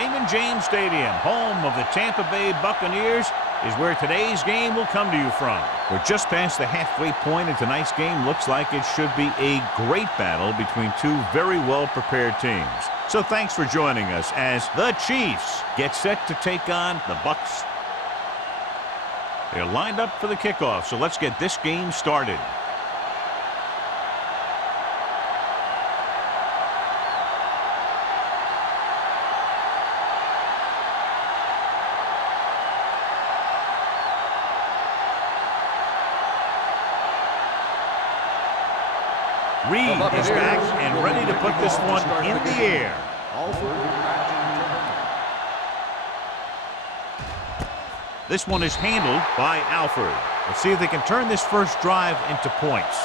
Raymond James Stadium, home of the Tampa Bay Buccaneers, is where today's game will come to you from. We're just past the halfway point, and tonight's game looks like it should be a great battle between two very well-prepared teams. So thanks for joining us as the Chiefs get set to take on the Bucs. They're lined up for the kickoff, so let's get this game started. Reed is back and ready to put this one in the air. This one is handled by Alford. Let's see if they can turn this first drive into points.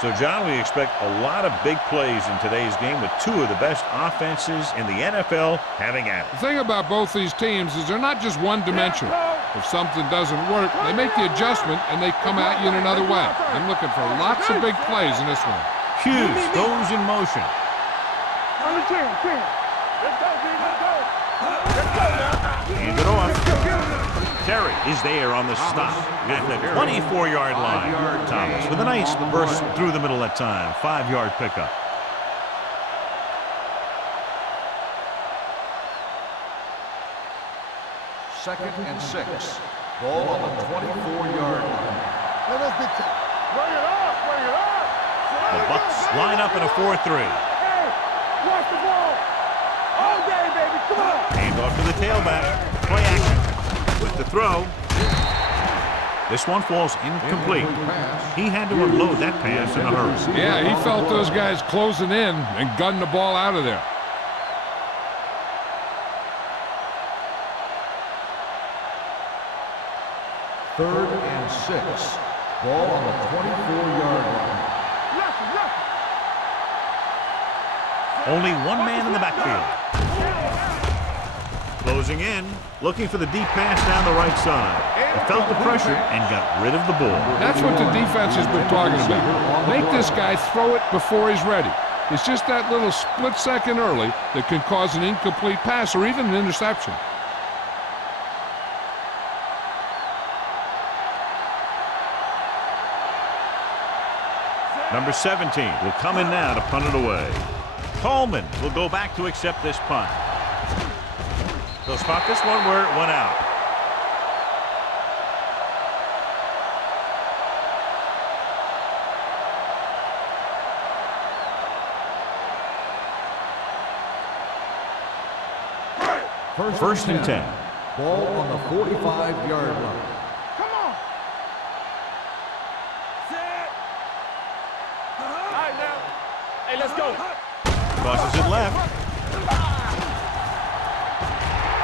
So, John, we expect a lot of big plays in today's game with two of the best offenses in the NFL having at it. The thing about both these teams is they're not just one-dimensional. If something doesn't work, they make the adjustment and they come at you in another way. I'm looking for lots of big plays in this one. Hughes goes in motion. On the 10. Let's go, D. Let's go. Hand it off. Terry is there on the stop at the 24-yard line. Thomas with a nice burst through the middle that time. 5-yard pickup. Second and 6. Ball on the 24-yard line. Bring it up. The Bucs line up in a 4-3. Hey, watch the ball. All day, baby. Come on. Hand off to the tailback. Play action. With the throw. This one falls incomplete. He had to unload that pass in a hurry. Yeah, he felt those guys closing in and gunning the ball out of there. Third and 6. Ball on the 24-yard line. Only one man in the backfield. Closing in, looking for the deep pass down the right side. He felt the pressure and got rid of the ball. That's what the defense has been talking about. Make this guy throw it before he's ready. It's just that little split second early that can cause an incomplete pass or even an interception. Number 17 will come in now to punt it away. Coleman will go back to accept this punt. They'll spot this one where it went out. First and 10. Ball on the 45-yard line. Come on. Set. All right, now. Hey, let's go. Crosses it left.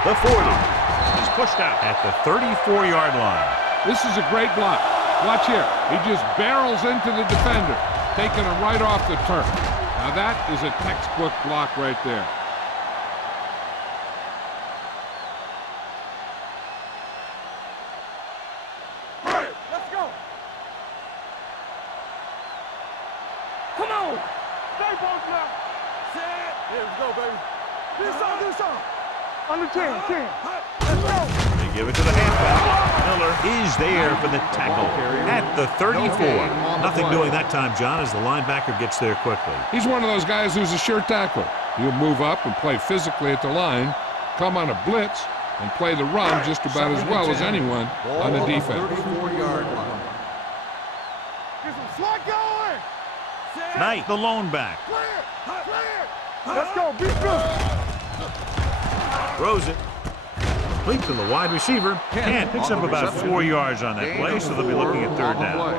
The 40. He's pushed out at the 34-yard line. This is a great block. Watch here. He just barrels into the defender, taking him right off the turf. Now that is a textbook block right there. Let's go. Come on. Stay both now. Set. Here we go, baby. Do something. On the 10. Let's go. They give it to the halfback. Miller is there for the tackle at the 34. Nothing doing that time, John, as the linebacker gets there quickly. He's one of those guys who's a sure tackler. He'll move up and play physically at the line, come on a blitz, and play the run just about as well as anyone on the defense. 34-yard line. Get some slot going. Set. Knight, the lone back. Clear. Let's go. Be good. Throws it. Complete to the wide receiver. And picks up about 4 yards on that play, so they'll be looking at third down.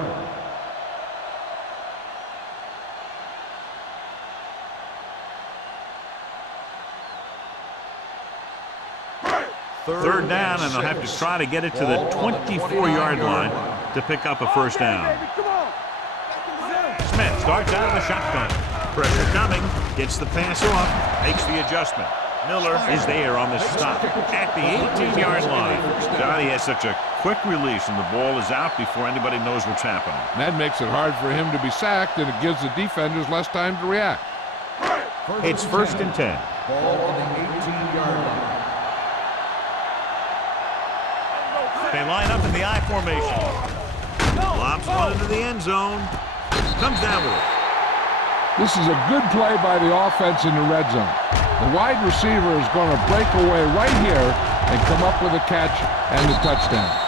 Third down, and they'll have to try to get it to the 24-yard line to pick up a first down. Smith starts out of the shotgun. Pressure coming. Gets the pass off. Makes the adjustment. Miller is there on the stop at the 18-yard line. God, he has such a quick release, and the ball is out before anybody knows what's happening. That makes it hard for him to be sacked, and it gives the defenders less time to react. It's first and 10. Ball on the 18-yard line. They line up in the I formation. Lobs one into the end zone. Comes down with it. This is a good play by the offense in the red zone. The wide receiver is going to break away right here and come up with a catch and the touchdown.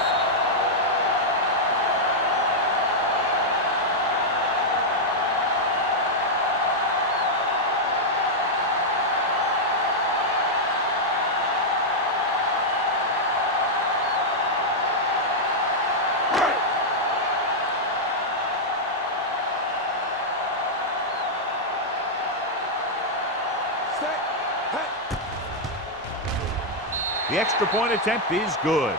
The extra point attempt is good.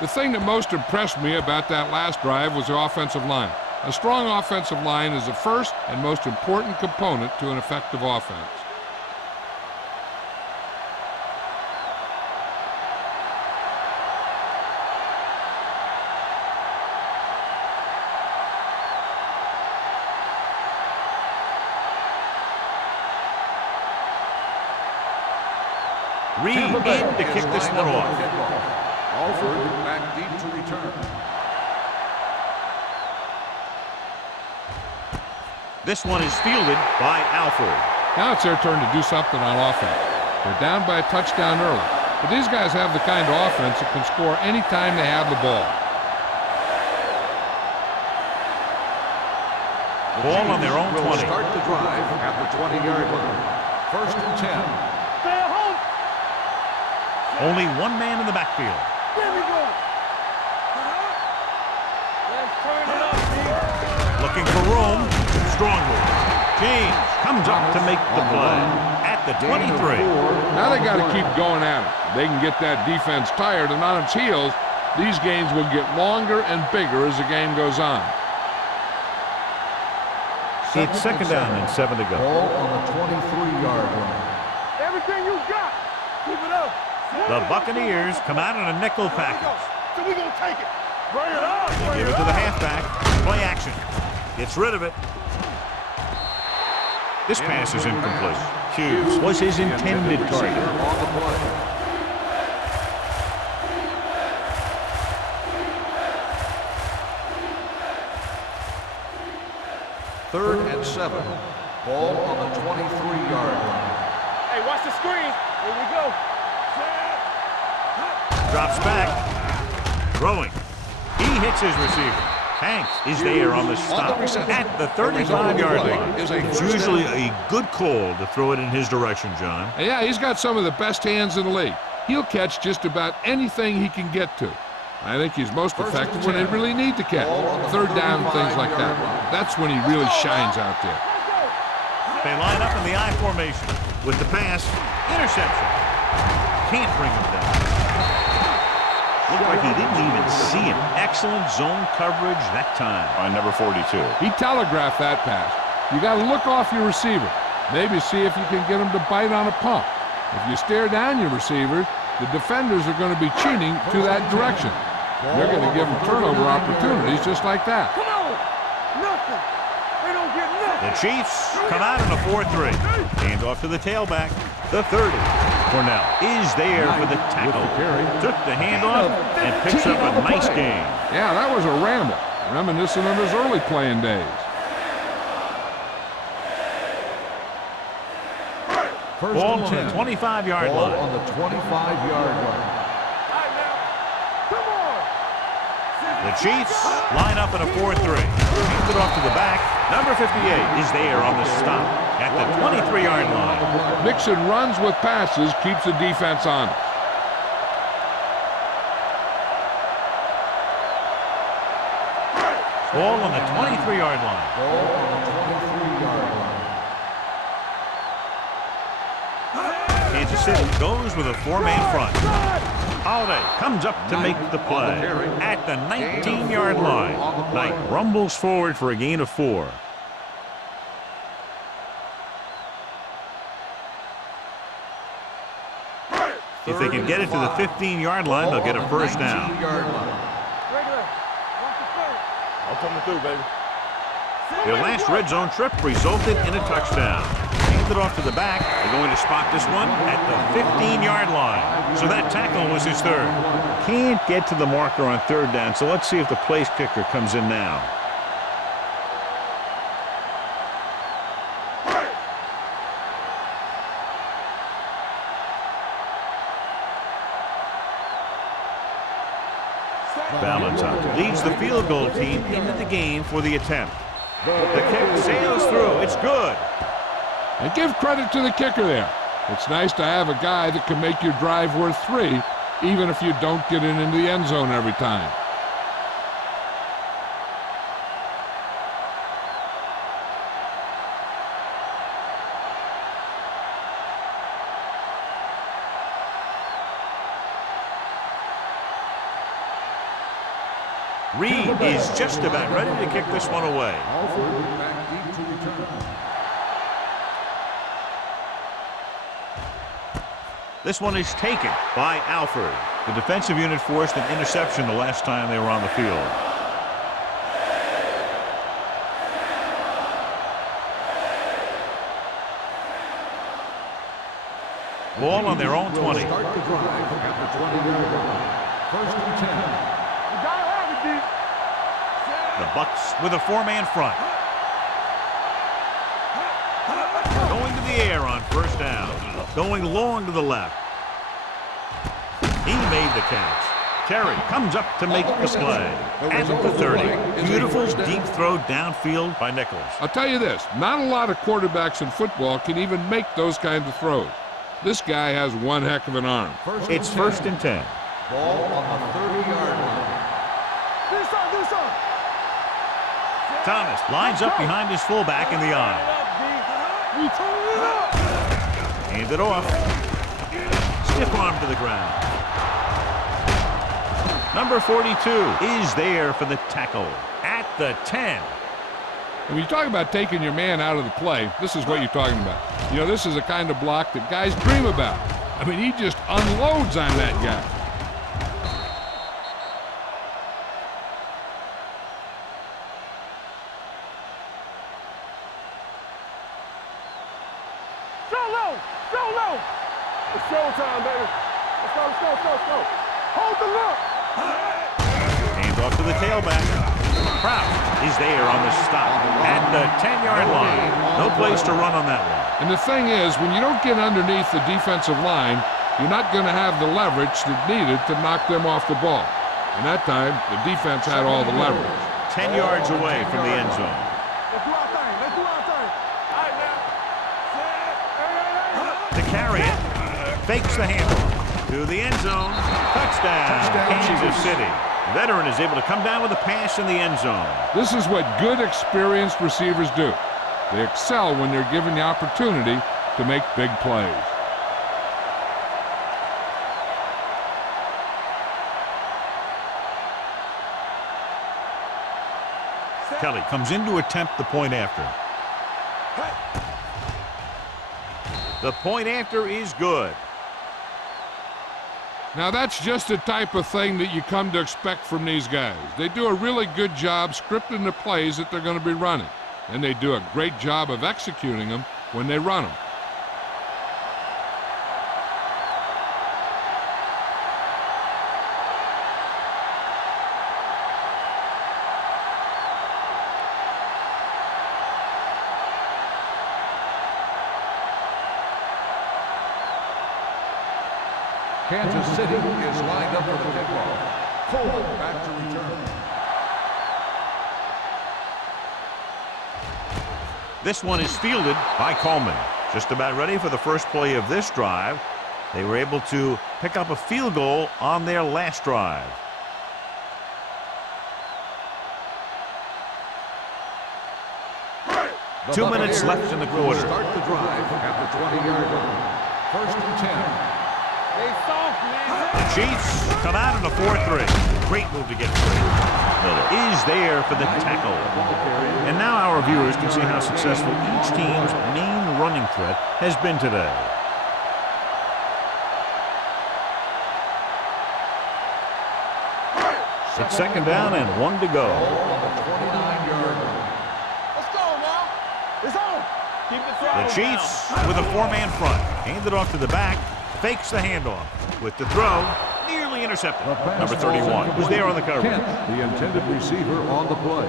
The thing that most impressed me about that last drive was the offensive line. A strong offensive line is the first and most important component to an effective offense. Reed in to kick this one off. Alford back deep to return. This one is fielded by Alford. Now it's their turn to do something on offense. They're down by a touchdown early, but these guys have the kind of offense that can score any time they have the ball. Ball on their own 20. Start the drive at the 20-yard line. First and 10. Only one man in the backfield. There we go. Let's turn it up, Steve. Looking for room. Strong move. James comes up to make the play at the 23. Now they got to keep going at it. They can get that defense tired and on its heels. These games will get longer and bigger as the game goes on. It's second down and 7 to go. Ball on the 23-yard line. Everything you got. Keep it up. The Buccaneers come out in a nickel package. So we gonna take it. Bring it up. Give it to the halfback. Play action. Gets rid of it. This pass is incomplete. Hughes was his intended target. On the play. Third and 7. Ball on the 23-yard line. Hey, watch the screen. Here we go. Drops back. Throwing. He hits his receiver. Hanks is there on the stop at the 35-yard line. It's usually a good call to throw it in his direction, John. Yeah, he's got some of the best hands in the league. He'll catch just about anything he can get to. I think he's most effective when they really need to catch. Third down, things like that. That's when he really shines out there. They line up in the I formation with the pass. Interception. Can't bring him down. Looked like he didn't even see him. Excellent zone coverage that time. On number 42. He telegraphed that pass. You got to look off your receiver. Maybe see if you can get him to bite on a pump. If you stare down your receivers, the defenders are going to be cheating to that direction. They're going to give them turnover opportunities just like that. Come on. Nothing. They don't get nothing. The Chiefs come out in a 4-3. Hands off to the tailback. The 30. Cornell is there for the tackle. Took the handoff and picks up a nice gain. Yeah, that was a ramble, reminiscent of his early playing days. Ball on the 25-yard Ball line. on the 25-yard line. Come on. The Chiefs line up in a 4-3. Hands it off to the back. Number 58 is there on the stop at the 23-yard line. Mixing runs with passes keeps the defense honest. Ball on the 23-yard line. Ball on the 23-yard line. Kansas City goes with a 4-man front. Holiday comes up to make the play at the 19-yard line. Knight rumbles forward for a gain of 4. If they can get it to the 15-yard line, they'll get a first down. Regular. Watch the third. I'm coming through, baby. Their last red zone trip resulted in a touchdown. hand it off to the back. They're going to spot this one at the 15-yard line. So that tackle was his third. Can't get to the marker on third down, so let's see if the place kicker comes in now. Valentine leads the field goal team into the game for the attempt. The kick sails through. It's good. And give credit to the kicker there. It's nice to have a guy that can make your drive worth 3, even if you don't get it into the end zone every time. Reed is just about ready to kick this one away. This one is taken by Alford. The defensive unit forced an interception the last time they were on the field. Ball on their own 20. Start the drive at the 20-yard line. First and 10. The Bucks with a 4-man front. Going to the air on first down. Going long to the left. He made the catch. Terry comes up to make the play. At the 30. Beautiful deep throw downfield by Nichols. I'll tell you this, not a lot of quarterbacks in football can even make those kinds of throws. This guy has one heck of an arm. It's first and 10. Ball on the 30-yard line. Thomas lines up behind his fullback in the eye. Hand it off. Stiff arm to the ground. Number 42 is there for the tackle at the 10. When you talk about taking your man out of the play, this is what you're talking about. You know, this is the kind of block that guys dream about. I mean, he just unloads on that guy. It's showtime, baby. Let's go. Hold the look. Hand off to the tailback. Prout is there on the stop at the 10-yard line. No place to run on that one. And the thing is, when you don't get underneath the defensive line, you're not going to have the leverage that needed to knock them off the ball. And that time, the defense had all the leverage. 10 yards away from the end zone. Let's do our thing. All right, now. To carry it. Fakes the handoff to the end zone. Touchdown, Kansas City. Veteran is able to come down with a pass in the end zone. This is what good, experienced receivers do. They excel when they're given the opportunity to make big plays. Kelly comes in to attempt the point after. The point after is good. Now that's just the type of thing that you come to expect from these guys. They do a really good job scripting the plays that they're going to be running. And they do a great job of executing them when they run them. Kansas City is lined up for the kickoff. Cole back to return. This one is fielded by Coleman. Just about ready for the first play of this drive. They were able to pick up a field goal on their last drive. The 2 minutes left in the quarter. Start the drive at the 20-yard line. First and 10. The Chiefs come out in a 4-3. Great move to get free. Miller is there for the tackle. And now our viewers can see how successful each team's main running threat has been today. It's second down and 1 to go. On the 29-yard line. Let's go now. It's on. The Chiefs with a four-man front. Handed off to the back. Fakes the handoff. With the throw, nearly intercepted. Number 31 was there on the coverage. Kent, the intended receiver on the play.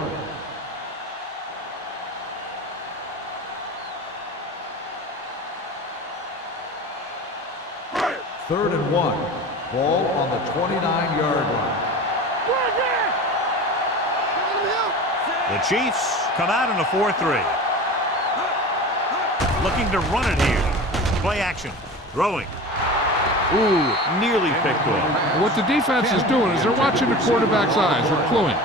Third and 1. Ball on the 29-yard line. The Chiefs come out in a 4-3. Looking to run it here. Play action. Throwing. Ooh, nearly picked off. What the defense is doing is they're watching the quarterback's eyes. They're cluing.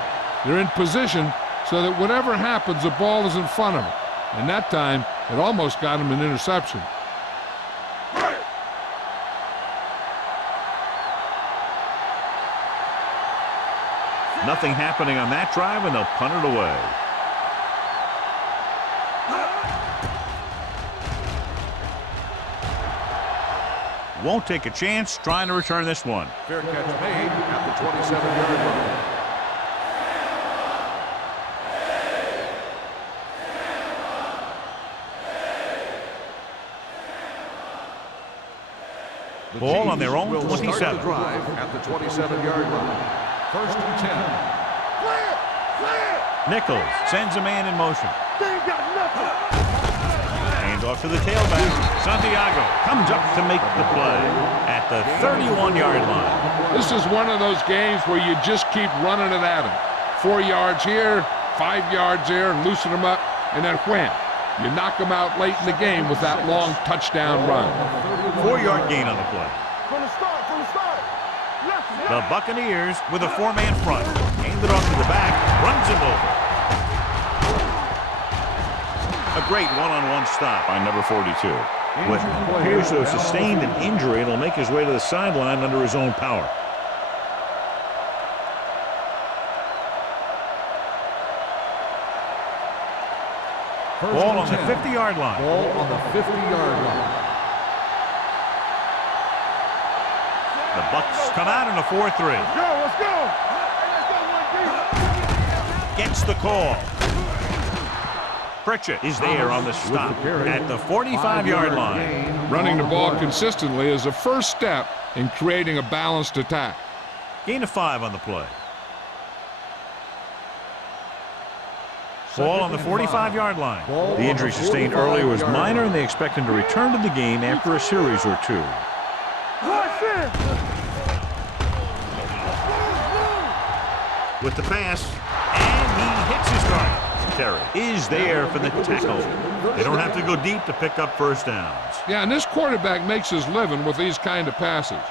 They're in position so that whatever happens, the ball is in front of them. And that time, it almost got him an interception. Nothing happening on that drive, and they'll punt it away. Won't take a chance trying to return this one. Fair catch made at the 27-yard line. The Ball on Chiefs their own will 27. Start the drive at the 27-yard line. First and 10. Nichols sends a man in motion. Hand off to the tailback. Santiago comes up to make the play at the 31-yard line. This is one of those games where you just keep running it at them. 4 yards here, 5 yards there, and loosen them up, and then wham. You knock them out late in the game with that long touchdown run. 4-yard gain on the play. From the start. The Buccaneers with a four-man front. Handed off to the back, runs him over. A great one-on-one stop by number 42. Whitman appears to have sustained an injury and will make his way to the sideline under his own power. Ball on the 50-yard line. Ball on the 50-yard line. The Bucs come out in a 4-3. Let's go. Gets the call. Pritchett is there on the stop at the 45-yard line. Running the ball consistently is the first step in creating a balanced attack. Gain of 5 on the play. Ball on the 45-yard line. The injury sustained earlier was minor, and they expect him to return to the game after a series or two. With the pass, and he hits his target. Terry is there for the tackle. They don't have to go deep to pick up first downs. Yeah, and this quarterback makes his living with these kind of passes.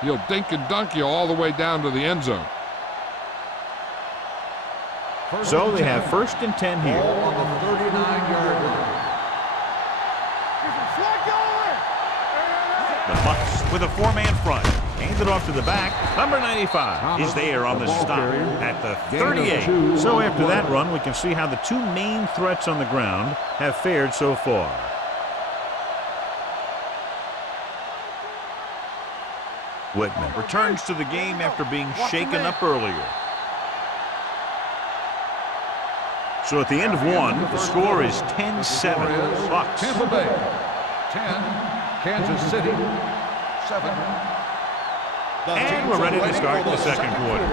He'll dink and dunk you all the way down to the end zone. So they have first and 10 here. Ball on the 39-yard line. The Bucs with a four-man front. Handed off to the back. Number 95 is there on the stop at the 38. So after that run, we can see how the two main threats on the ground have fared so far. Whitman returns to the game after being shaken up earlier. So at the end of one, the score is 10-7. Bucs. Tampa Bay 10, Kansas City 7. And we're ready to start the second quarter.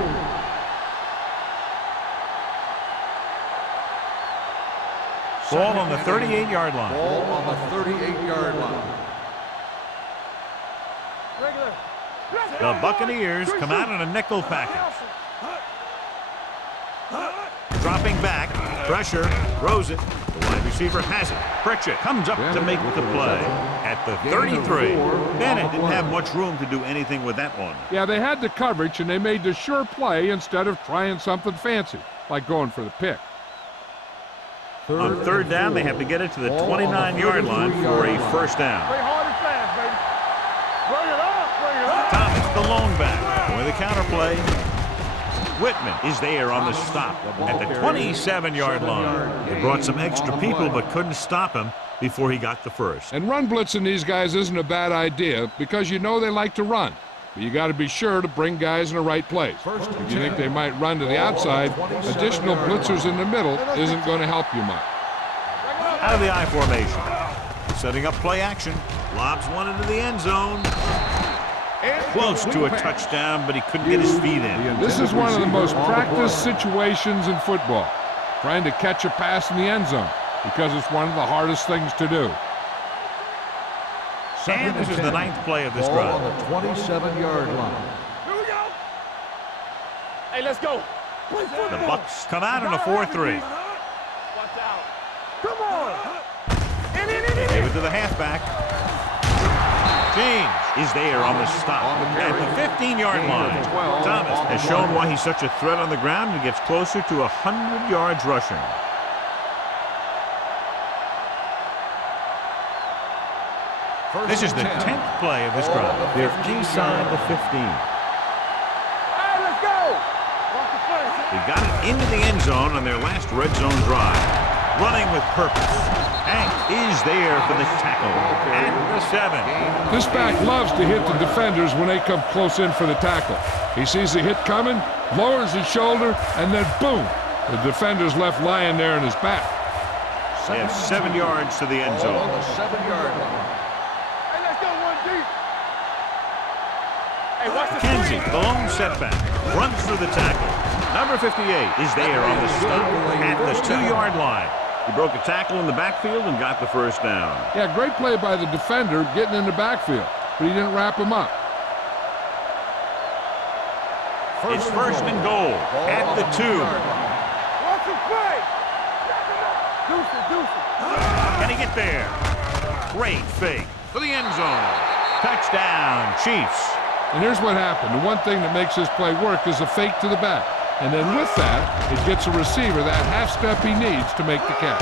Ball on the 38-yard line. Ball on the 38-yard line. The Buccaneers come out in a nickel package. Dropping back, pressure, throws it. The wide receiver has it. Pritchett comes up to make the play at the 33. Bennett didn't have much room to do anything with that one. Yeah, they had the coverage, and they made the sure play instead of trying something fancy, like going for the pick. On third down, they have to get it to the 29-yard line for a first down. Play hard and fast, baby. Bring it up. Thomas, the lone back, with a counter play. Whitman is there on the stop at the 27-yard line. They brought some extra people but couldn't stop him before he got the first. And run blitzing these guys isn't a bad idea because you know they like to run. But you got to be sure to bring guys in the right place. If you think they might run to the outside, additional blitzers in the middle isn't going to help you much. Out of the I formation. setting up play action. Lobs one into the end zone. Close to a touchdown, but he couldn't get his feet in. This is one of the most practiced situations in football, trying to catch a pass in the end zone, because it's one of the hardest things to do. And this is the 9th play of this drive. On the 27-yard line. Here we go. Hey, let's go. Play football. The Bucks come out in a 4-3. Watch out. Come on. In. Give it to the halfback. James is there on the stop at the 15-yard line. Thomas has shown why he's such a threat on the ground and gets closer to 100 yards rushing. This is the 10th play of this drive. They're inside the 15. Hey, let's go. They got it into the end zone on their last red zone drive. Running with purpose. Hank is there for the tackle at the 7. This back loves to hit the defenders when they come close in for the tackle. He sees the hit coming, lowers his shoulder, and then boom, the defender's left lying there in his back. They have 7 yards to the end zone. On the 7-yard line. Hey, let's go one deep. Hey, watch the Kenzie, screen. the lone setback, runs through the tackle. Number 58 is there on the stop at the 2-yard line. He broke a tackle in the backfield and got the first down. Yeah, great play by the defender getting in the backfield, but he didn't wrap him up. It's first and goal at the 2. Watch the play. Deuce. Can he get there? Great fake for the end zone. Touchdown, Chiefs. And here's what happened. The one thing that makes this play work is a fake to the back. And then with that, it gets a receiver that half step he needs to make the catch.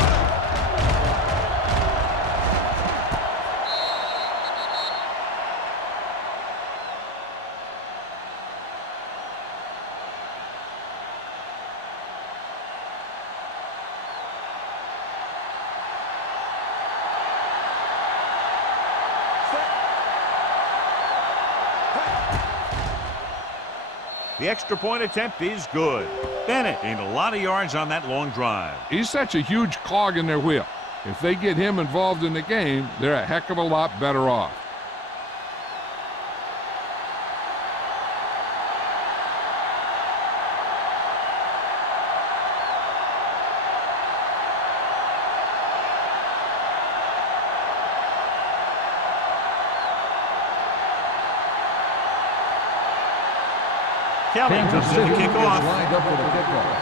The extra point attempt is good. Bennett gained a lot of yards on that long drive. He's such a huge cog in their wheel. If they get him involved in the game, they're a heck of a lot better off. Kelly comes in to kick off. Lined up for the kickoff.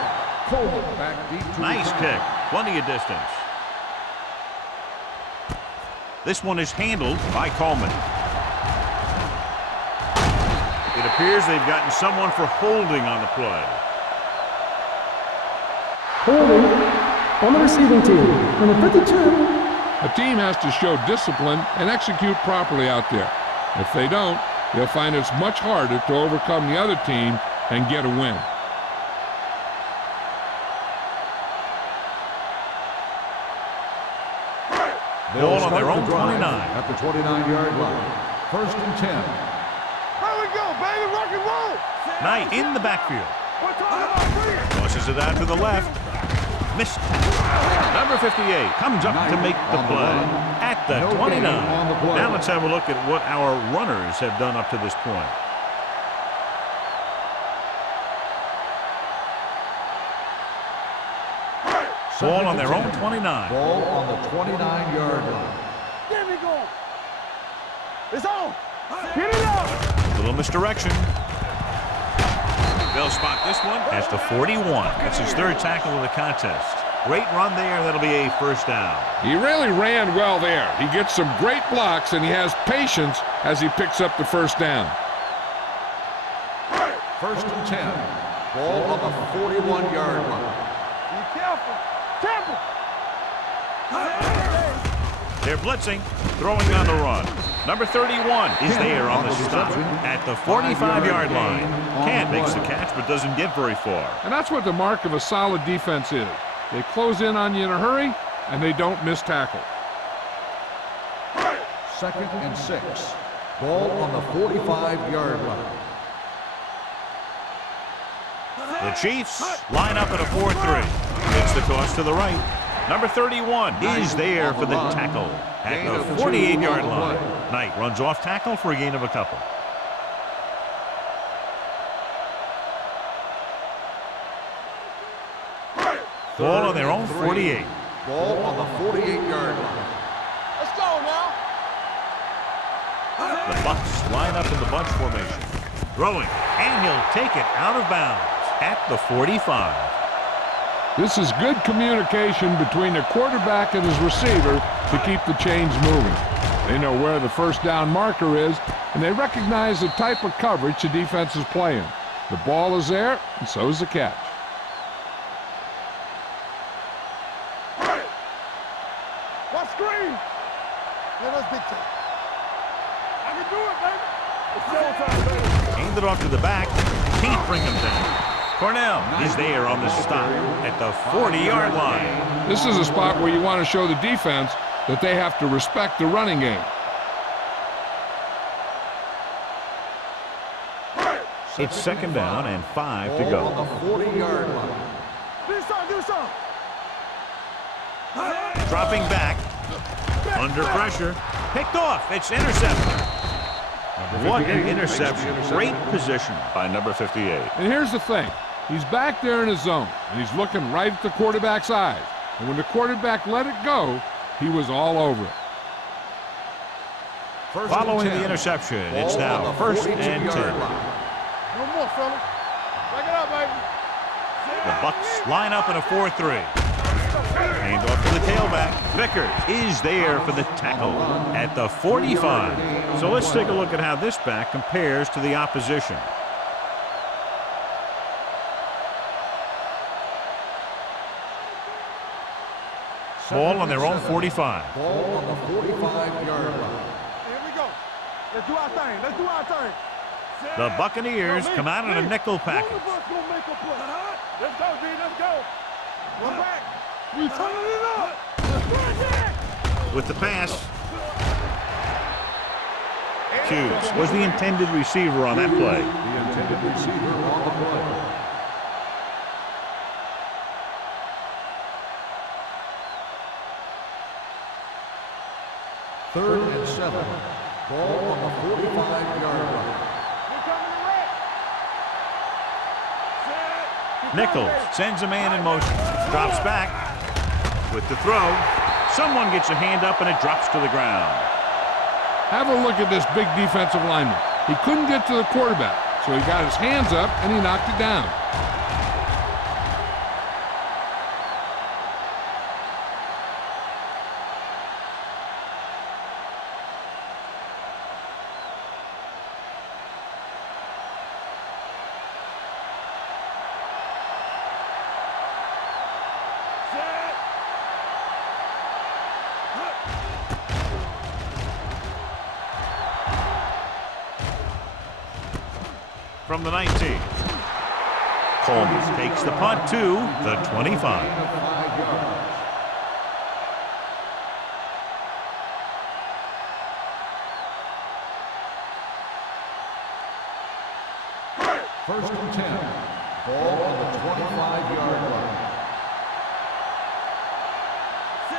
Cole back deep to Nice return. kick. Plenty of distance. This one is handled by Coleman. It appears they've gotten someone for holding on the play. Holding on the receiving team, number 52. A team has to show discipline and execute properly out there. If they don't, they'll find it's much harder to overcome the other team and get a win. Ball on their own 29. At the 29-yard line. First and 10. Here we go, baby. Rock and roll. Knight in the backfield. We're talking about free. Tosses it out to the left. Missed. Number 58 comes up to make the play at the 29. Now let's have a look at what our runners have done up to this point. Ball on their own 29. Ball on the 29-yard line. There we go. It's on. Get it up. Little misdirection. They'll spot this one at the 41. That's his third tackle of the contest. Great run there. That'll be a first down. He really ran well there. He gets some great blocks, and he has patience as he picks up the first down. First and 10. Ball on the 41-yard line. Be careful. Careful. They're blitzing, throwing on the run. Number 31 is there on the stop at the 45-yard line. Can't makes the catch, but doesn't get very far. And that's what the mark of a solid defense is. They close in on you in a hurry, and they don't miss tackle. Second and 6. Ball on the 45-yard line. The Chiefs line up at a 4-3. It's the toss to the right. Number 31 is there for the tackle at the 48-yard line. Knight runs off tackle for a gain of a couple. Ball on their own 48. Ball on the 48-yard line. Let's go now. The Bucks line up in the bunch formation. Throwing, and he'll take it out of bounds at the 45. This is good communication between the quarterback and his receiver to keep the chains moving. They know where the first down marker is, and they recognize the type of coverage the defense is playing. The ball is there, and so is the catch. What screen? Let us big time. I can do it, baby. It's showtime, baby. Hand it off to the back. Can't bring him down. Cornell is there on the stop at the 40-yard line. This is a spot where you want to show the defense that they have to respect the running game. It's second down and 5 to Ball on go. the 40-yard line. Do something. Dropping back. Under pressure. Picked off. It's intercepted. What an interception. Great position by number 58. And here's the thing. He's back there in his zone, and he's looking right at the quarterback's eyes. And when the quarterback let it go, he was all over it. Following the interception, it's now first and 10. No more, fellas. Back it up, baby. The Bucks line up in a 4-3. Hand off to the tailback. Vickers is there for the tackle at the 45. So let's take a look at how this back compares to the opposition. Ball on their own 45. Ball on the 45-yard line. Here we go. Let's do our thing. The Buccaneers come out in a nickel package. Let's go, D. Let's go. One back. We turning it up. With the pass, Hughes was the intended receiver on that play. The intended receiver on the play. Third and 7. Ball on the 45-yard line. Nichols sends a man in motion. Drops back. With the throw, someone gets a hand up and it drops to the ground. Have a look at this big defensive lineman. He couldn't get to the quarterback, so he got his hands up and he knocked it down. From the 19. Coleman takes the punt to the 25. 5 yards. First and 10. Ball on the 25-yard line.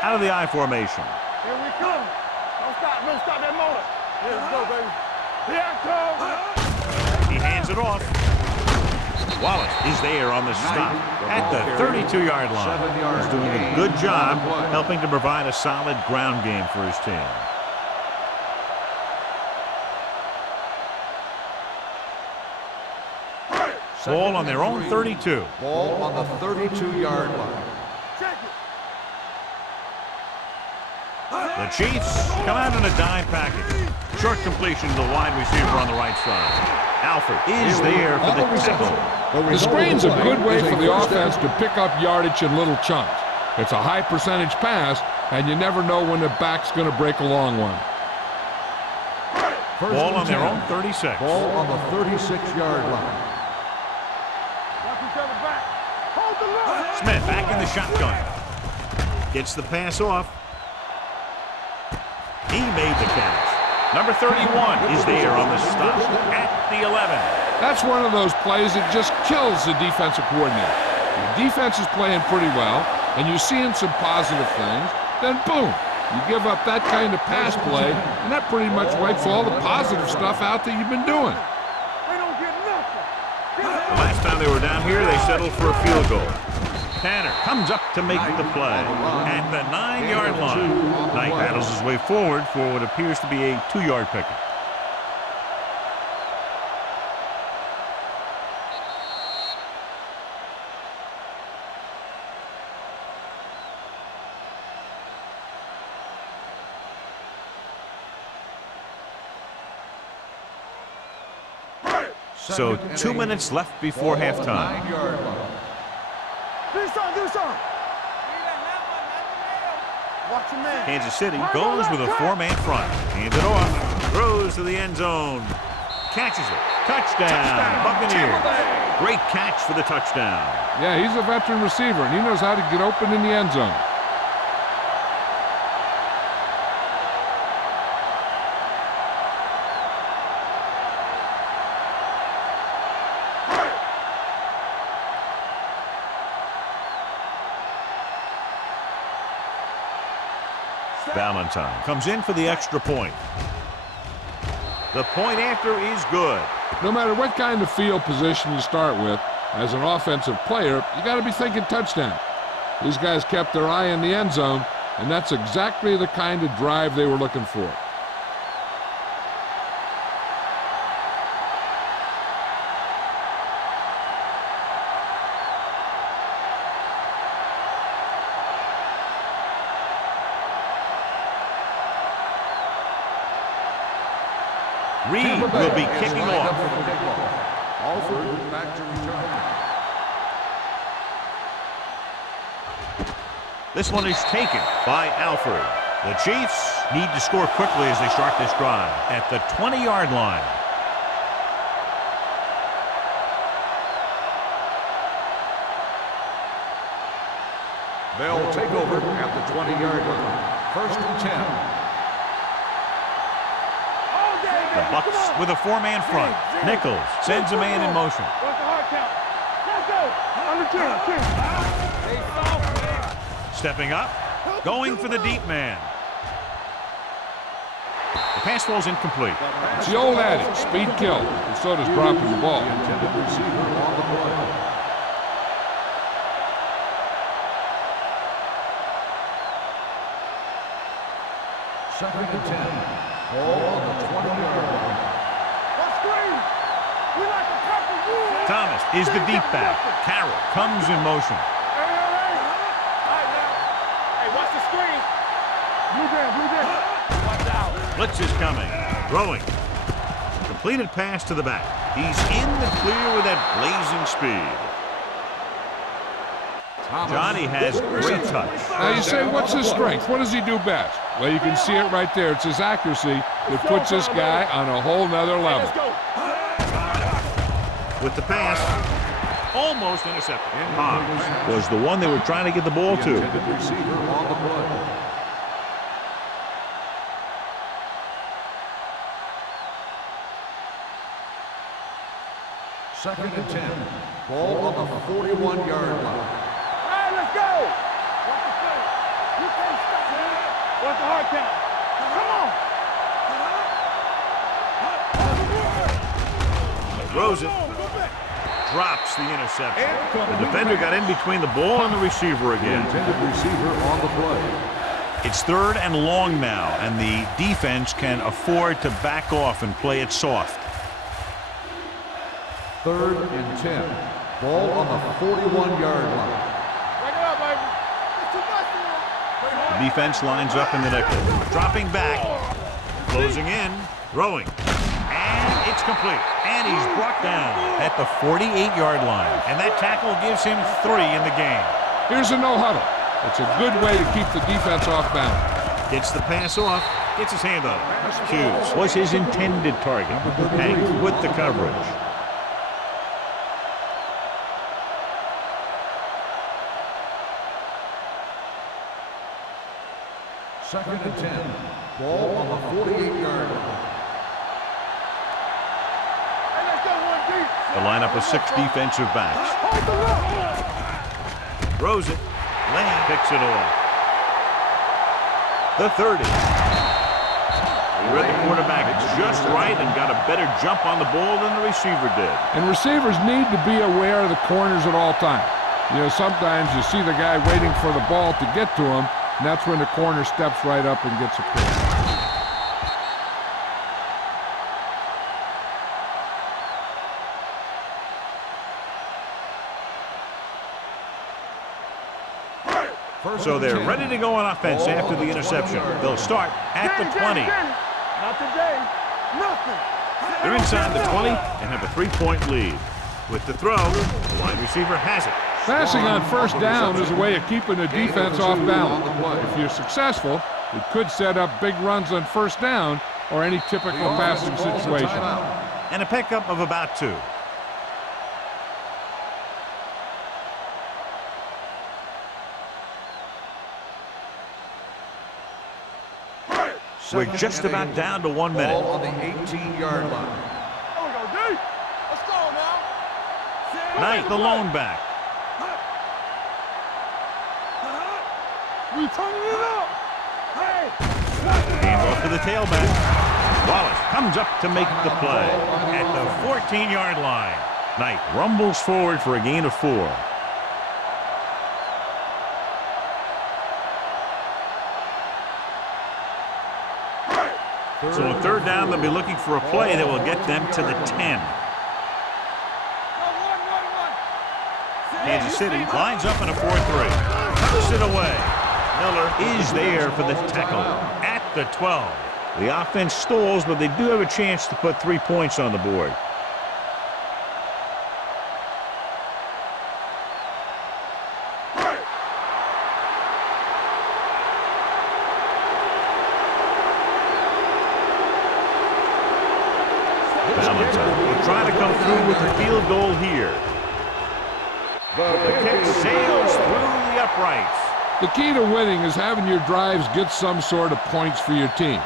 Out of the I formation. Here we come. Don't stop that motor. Here we go, baby. Here I come. He hands it off. Wallace is there on the stop at the 32-yard line. 7 yards. He's doing a good job helping to provide a solid ground game for his team. Ball on their own 32. Ball on the 32-yard line. Check it. The Chiefs come out in a dime package. Short completion to the wide receiver on the right side. Alford is there for the tackle. The screen's a good way for the offense to pick up yardage in little chunks. It's a high percentage pass, and you never know when the back's going to break a long one. Ball on their own 36. Ball on the 36-yard line. Watch each other back. Hold the line. Smith back in the shotgun. Gets the pass off. He made the catch. Number 31 is there on the stop at the 11. That's one of those plays that just kills the defensive coordinator. The defense is playing pretty well. and you're seeing some positive things, then boom, you give up that kind of pass play, and that pretty much wipes all the positive stuff out that you've been doing. They don't get nothing. The last time they were down here, they settled for a field goal. Tanner comes up to make the play at the 9-yard line. Knight battles his way forward for what appears to be a 2-yard pickup. So 2 minutes left before halftime. 9-yard line. Do something. Watch your man. Kansas City goes with a 4-man front. Hands it off. Throws to the end zone. Catches it. Touchdown. Buccaneers. Great catch for the touchdown. Yeah, he's a veteran receiver, and he knows how to get open in the end zone. Valentine comes in for the extra point. The point after is good. No matter what kind of field position you start with, as an offensive player, you got to be thinking touchdown. These guys kept their eye on the end zone, and that's exactly the kind of drive they were looking for. Reed will be kicking off. Alford back to return. This one is taken by Alford. The Chiefs need to score quickly as they start this drive at the 20-yard line. They'll take over at the 20-yard line. First and 10. The Bucs with a 4-man front. Nichols sends a man in motion. What's the hard count? Let's go. Under 10. Stepping up, going for the deep man. The pass falls incomplete. It's the old adage, speed kills, and so does dropping the ball. Intended receiver on the play. Second and 10. Ball on the 20-yard line. Thomas is the deep back. Carroll comes in motion. Hey, watch the screen. Blue down. Watch out. Blitz is coming. Throwing. Completed pass to the back. He's in the clear with that blazing speed. Johnny has great touch. Now you say, what's his strength? What does he do best? Well, you can see it right there. It's his accuracy that puts this guy on a whole nother level. With the pass, almost intercepted. Hobbs was the one they were trying to get the ball to. Intended receiver on the play. Second and 10. Ball on the 41-yard line. Hey, let's go. Watch the play. You can't stop me. What's the hard count? Come on. Throws it. Drops the interception. The defender got in between the ball and the receiver again. Intended receiver on the play. It's 3rd and long now, and the defense can afford to back off and play it soft. 3rd and 10. Ball on the 41-yard line. Break it up, baby. It's too much for you. The defense lines up in the nickel. Dropping back. Closing in. Throwing. And it's complete. And he's brought down at the 48-yard line. And that tackle gives him 3 in the game. Here's a no-huddle. It's a good way to keep the defense off balance. Gets the pass off. Gets his hand on it. Hughes was his intended target. Hanks with the coverage. Second and 10. Ball on the 48-yard line. Hey, let's go one deep. The lineup of 6 defensive backs. Hold the rock. Throws it. Lane picks it off. The 30. He read the quarterback just right and got a better jump on the ball than the receiver did. And receivers need to be aware of the corners at all times. You know, sometimes you see the guy waiting for the ball to get to him, and that's when the corner steps right up and gets a pick. So they're ready to go on offense after the interception. They'll start at the 20. Not today. Nothing. They're inside the 20 and have a 3-point lead. With the throw, the wide receiver has it. Passing on first down is a way of keeping the defense off balance. If you're successful, it could set up big runs on first down or any typical passing situation. And a pickup of about 2. We're just about down to 1 minute. Ball on the 18-yard line. There we go, D. Let's go now. Knight, the lone back. We turning it up. Hey. Hand off to the tailback. Wallace comes up to make the play at the 14-yard line. Knight rumbles forward for a gain of 4. So on third down, they'll be looking for a play that will get them to the 10. Kansas City lines up in a 4-3. Tucks it away. Miller is there for the tackle at the 12. The offense stalls, but they do have a chance to put 3 points on the board. Valentine will try to come through with the field goal here. The kick sails through the uprights. The key to winning is having your drives get some sort of points for your team.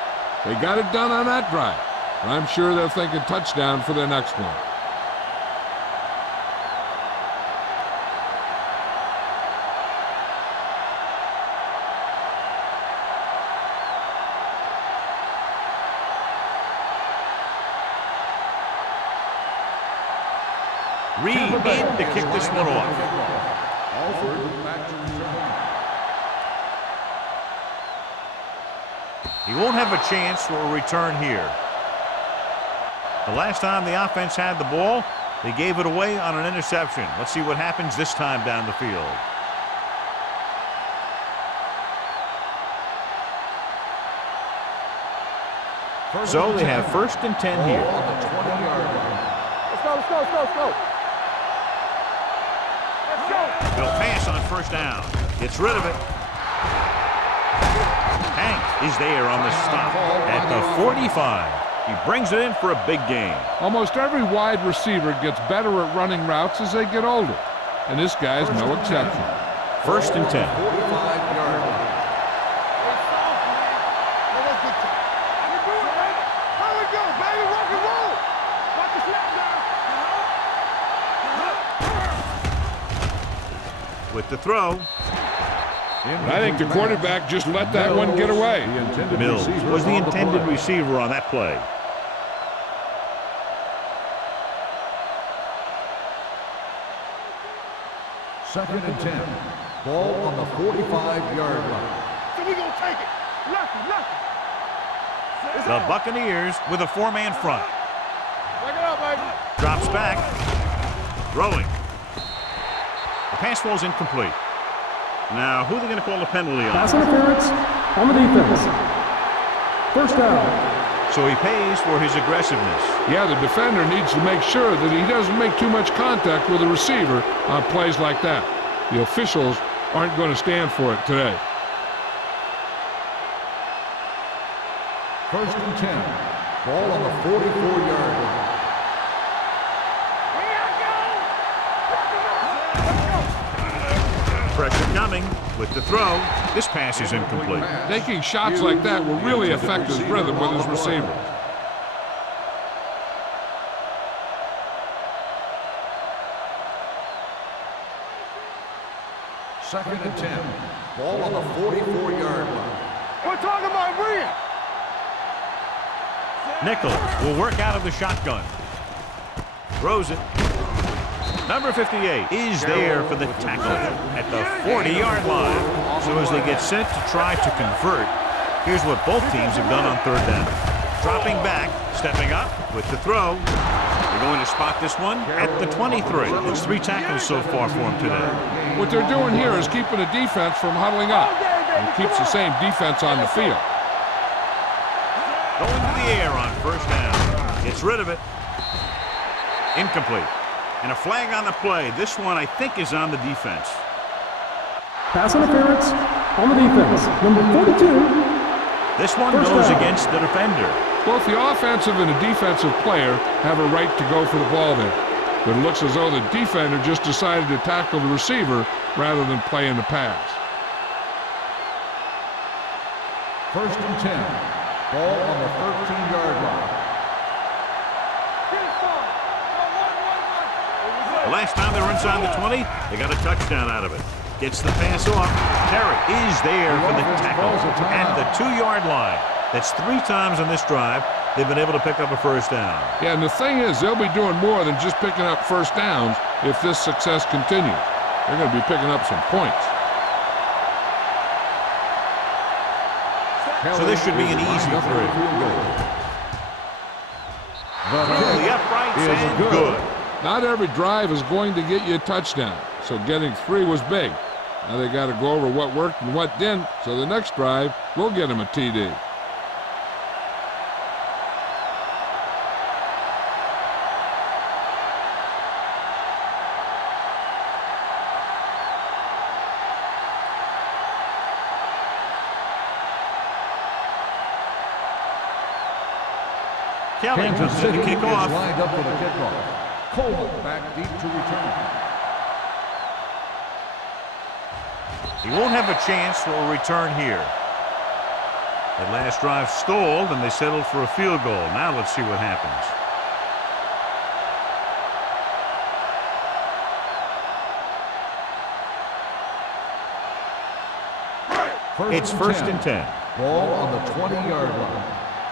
They got it done on that drive, and I'm sure they're thinking touchdown for their next one. Reed in to kick this one off. Alford back to return. He won't have a chance for a return here. The last time the offense had the ball, they gave it away on an interception. Let's see what happens this time down the field. So they have 1st and 10 here. Ball on the 20-yard line. Let's go, let's go, let's go, let's go. Let's go. They'll pass on first down. Gets rid of it. Hank is there on the stop at the 45. He brings it in for a big gain. Almost every wide receiver gets better at running routes as they get older, and this guy's no exception. 1st and 10. 45-yard line. With the throw, I think the quarterback just let that one get away. Mills was the intended receiver on that play. Second and 10. Ball on the 45-yard line. So we gonna take it. Lucky. The Buccaneers with a 4-man front. Back it up, baby. Drops back. Throwing. The pass falls incomplete. Now, who are they going to call the penalty on? Pass interference on the defense. First down. So he pays for his aggressiveness. Yeah, the defender needs to make sure that he doesn't make too much contact with the receiver on plays like that. The officials aren't going to stand for it today. 1st and 10. Ball on the 44-yard line. Pressure coming with the throw. This pass is incomplete. Taking shots like that will really affect his rhythm with his receivers. Second and 10. Ball on the 44-yard line. We're talking about bringing. Nickel will work out of the shotgun. Throws it. Number 58 is there for the tackle at the 40-yard line. So as they get set to try to convert, here's what both teams have done on third down. Dropping back, stepping up with the throw. They're going to spot this one at the 23. It's 3 tackles so far for him today. What they're doing here is keeping the defense from huddling up and keeps the same defense on the field. Going to the air on first down. Gets rid of it. Incomplete. And a flag on the play. This one, I think, is on the defense. Pass interference on the defense. Number 42. This one First goes down. against the defender. Both the offensive and the defensive player have a right to go for the ball there. But it looks as though the defender just decided to tackle the receiver rather than play in the pass. First and 10. Ball on the 13-yard line. The last time they were inside the 20, they got a touchdown out of it. Gets the pass off. Terry is there for the tackle at the 2-yard line. That's 3 times on this drive they've been able to pick up a first down. Yeah, and the thing is, they'll be doing more than just picking up first downs if this success continues. They're going to be picking up some points. So this should be an easy 3. Through the uprights and good. Not every drive is going to get you a touchdown, so getting 3 was big. Now they got to go over what worked and what didn't, so the next drive will get them a TD. Kelly comes in to kick off. Lined up for the kickoff. Coleman back deep to return. He won't have a chance for a return here. That last drive stalled, and they settled for a field goal. Now let's see what happens. It's first and 10. Ball on the 20-yard line.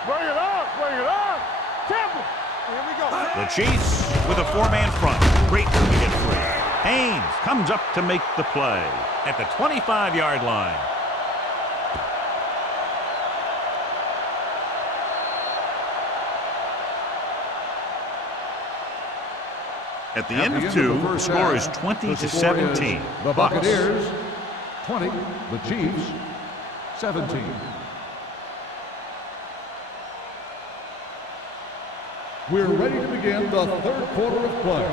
Bring it up, bring it up. Temple. Here we go. The Chiefs with a 4-man front. Great to get free. Haynes comes up to make the play at the 25-yard line. At the end of 2, the score is 20-17. The Buccaneers 20, the Chiefs 17. We're ready to begin the third quarter of play.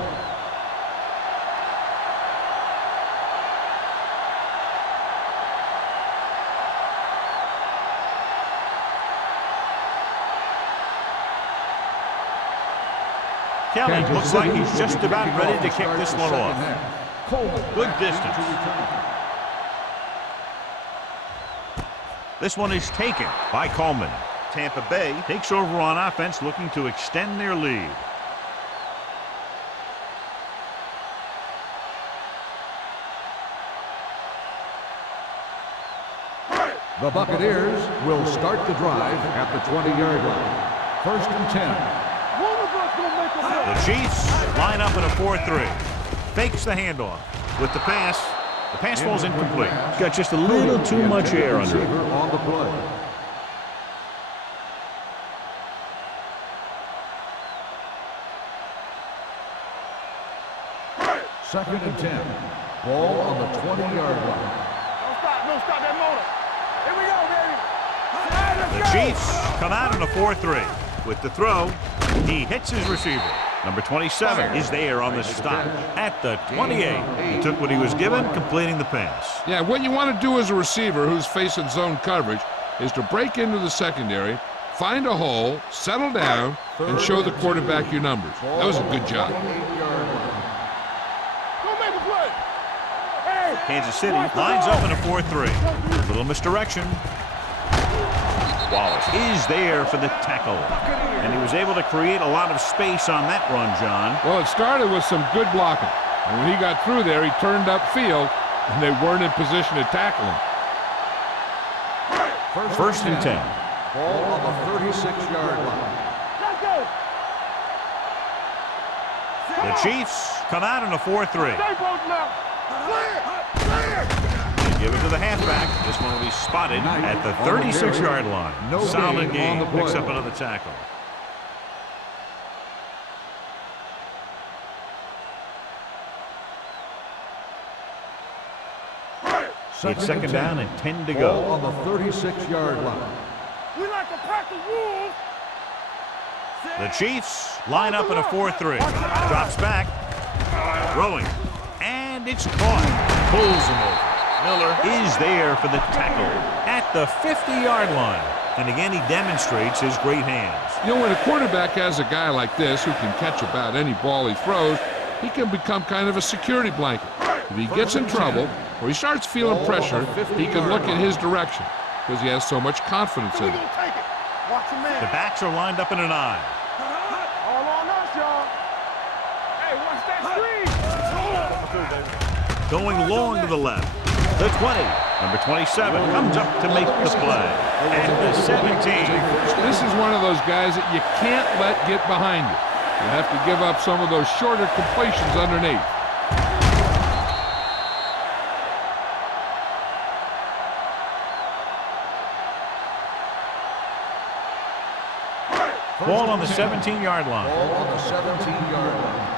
Kelly looks like he's just about ready to kick this one off. Good distance. This one is taken by Coleman. Tampa Bay takes over on offense, looking to extend their lead. The Buccaneers will start the drive at the 20-yard line. First and 10. The Chiefs line up in a 4-3. Fakes the handoff. With the pass falls incomplete. Got just a little too much air under it. On the play. Second and 10. Ball on the 20-yard line. Don't stop that motor. Here we go, baby. The Chiefs come out in a 4-3. With the throw, he hits his receiver. Number 27 is there on the stop at the 28. He took what he was given, completing the pass. Yeah, what you want to do as a receiver who's facing zone coverage is to break into the secondary, find a hole, settle down, and show the quarterback your numbers. That was a good job. Kansas City lines up in a 4-3. Little misdirection. Wallace is there for the tackle. And he was able to create a lot of space on that run, John. Well, it started with some good blocking. And when he got through there, he turned upfield and they weren't in position to tackle him. First and 10. Ball on the 36-yard line. Let's go. The Chiefs come out in a 4-3. Stay both now. Clear. They give it to the halfback. This one will be spotted at the 36-yard line. No Solid gain on the game. Picks play. up another tackle. It's second down and 10 to Ball go. on the 36-yard line. We like to practice rules. The Chiefs line up in a 4-3. Drops back. Throwing. And it's caught. Pulls him over. Miller is there for the tackle at the 50-yard line. And again, he demonstrates his great hands. You know, when a quarterback has a guy like this who can catch about any ball he throws, he can become kind of a security blanket. If he gets in trouble or he starts feeling pressure, he can look in his direction because he has so much confidence in We it. gonna take it. Watch him, man. The backs are lined up in a 9. All on us, y'all. Hey, watch that screen. Going long to the left. The 20. Number 27 comes up to make the play. At the 17. This is one of those guys that you can't let get behind you. You have to give up some of those shorter completions underneath. Ball on the 17-yard line. Ball on the 17-yard line.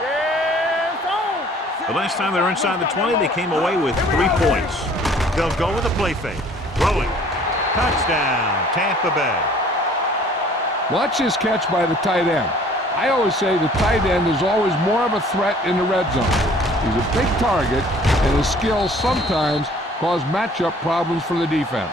Yeah, it's on. The last time they were inside the 20, they came away with 3 points. They'll go with a play fake. Throwing. Touchdown, Tampa Bay. Watch this catch by the tight end. I always say the tight end is always more of a threat in the red zone. He's a big target, and his skills sometimes cause matchup problems for the defense.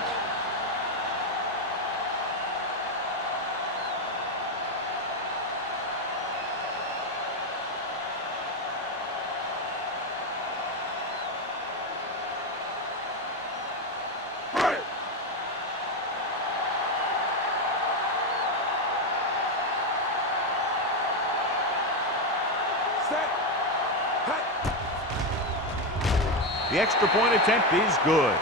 The extra point attempt is good.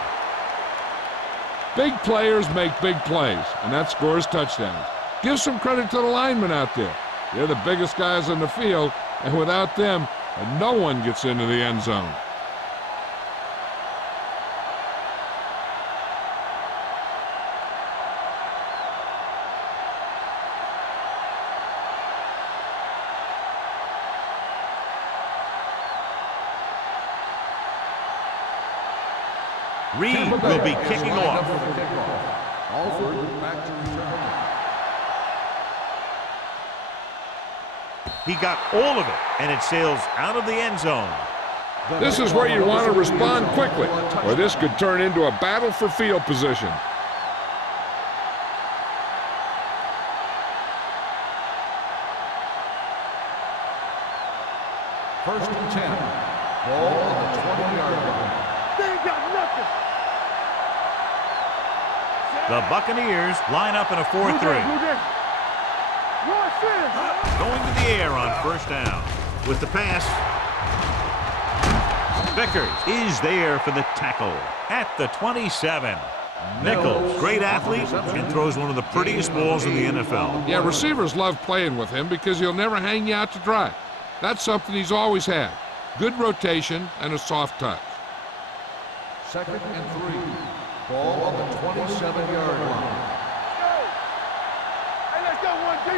Big players make big plays, and that scores touchdowns. Give some credit to the linemen out there. They're the biggest guys in the field, and without them, no one gets into the end zone. Reed will be kicking off. Alford back to return. He got all of it, and it sails out of the end zone. This is where you want to respond quickly, or this could turn into a battle for field position. First and 10. Ball on the 20-yard line. They ain't got nothing. The Buccaneers line up in a 4-3. Going to the air on first down. With the pass, Vickers is there for the tackle at the 27. Nichols, great athlete, and throws one of the prettiest balls in the NFL. Yeah, receivers love playing with him because he'll never hang you out to dry. That's something he's always had. Good rotation and a soft touch. Second and 3. Ball on the 27-yard line. Hey, let's go, 1D.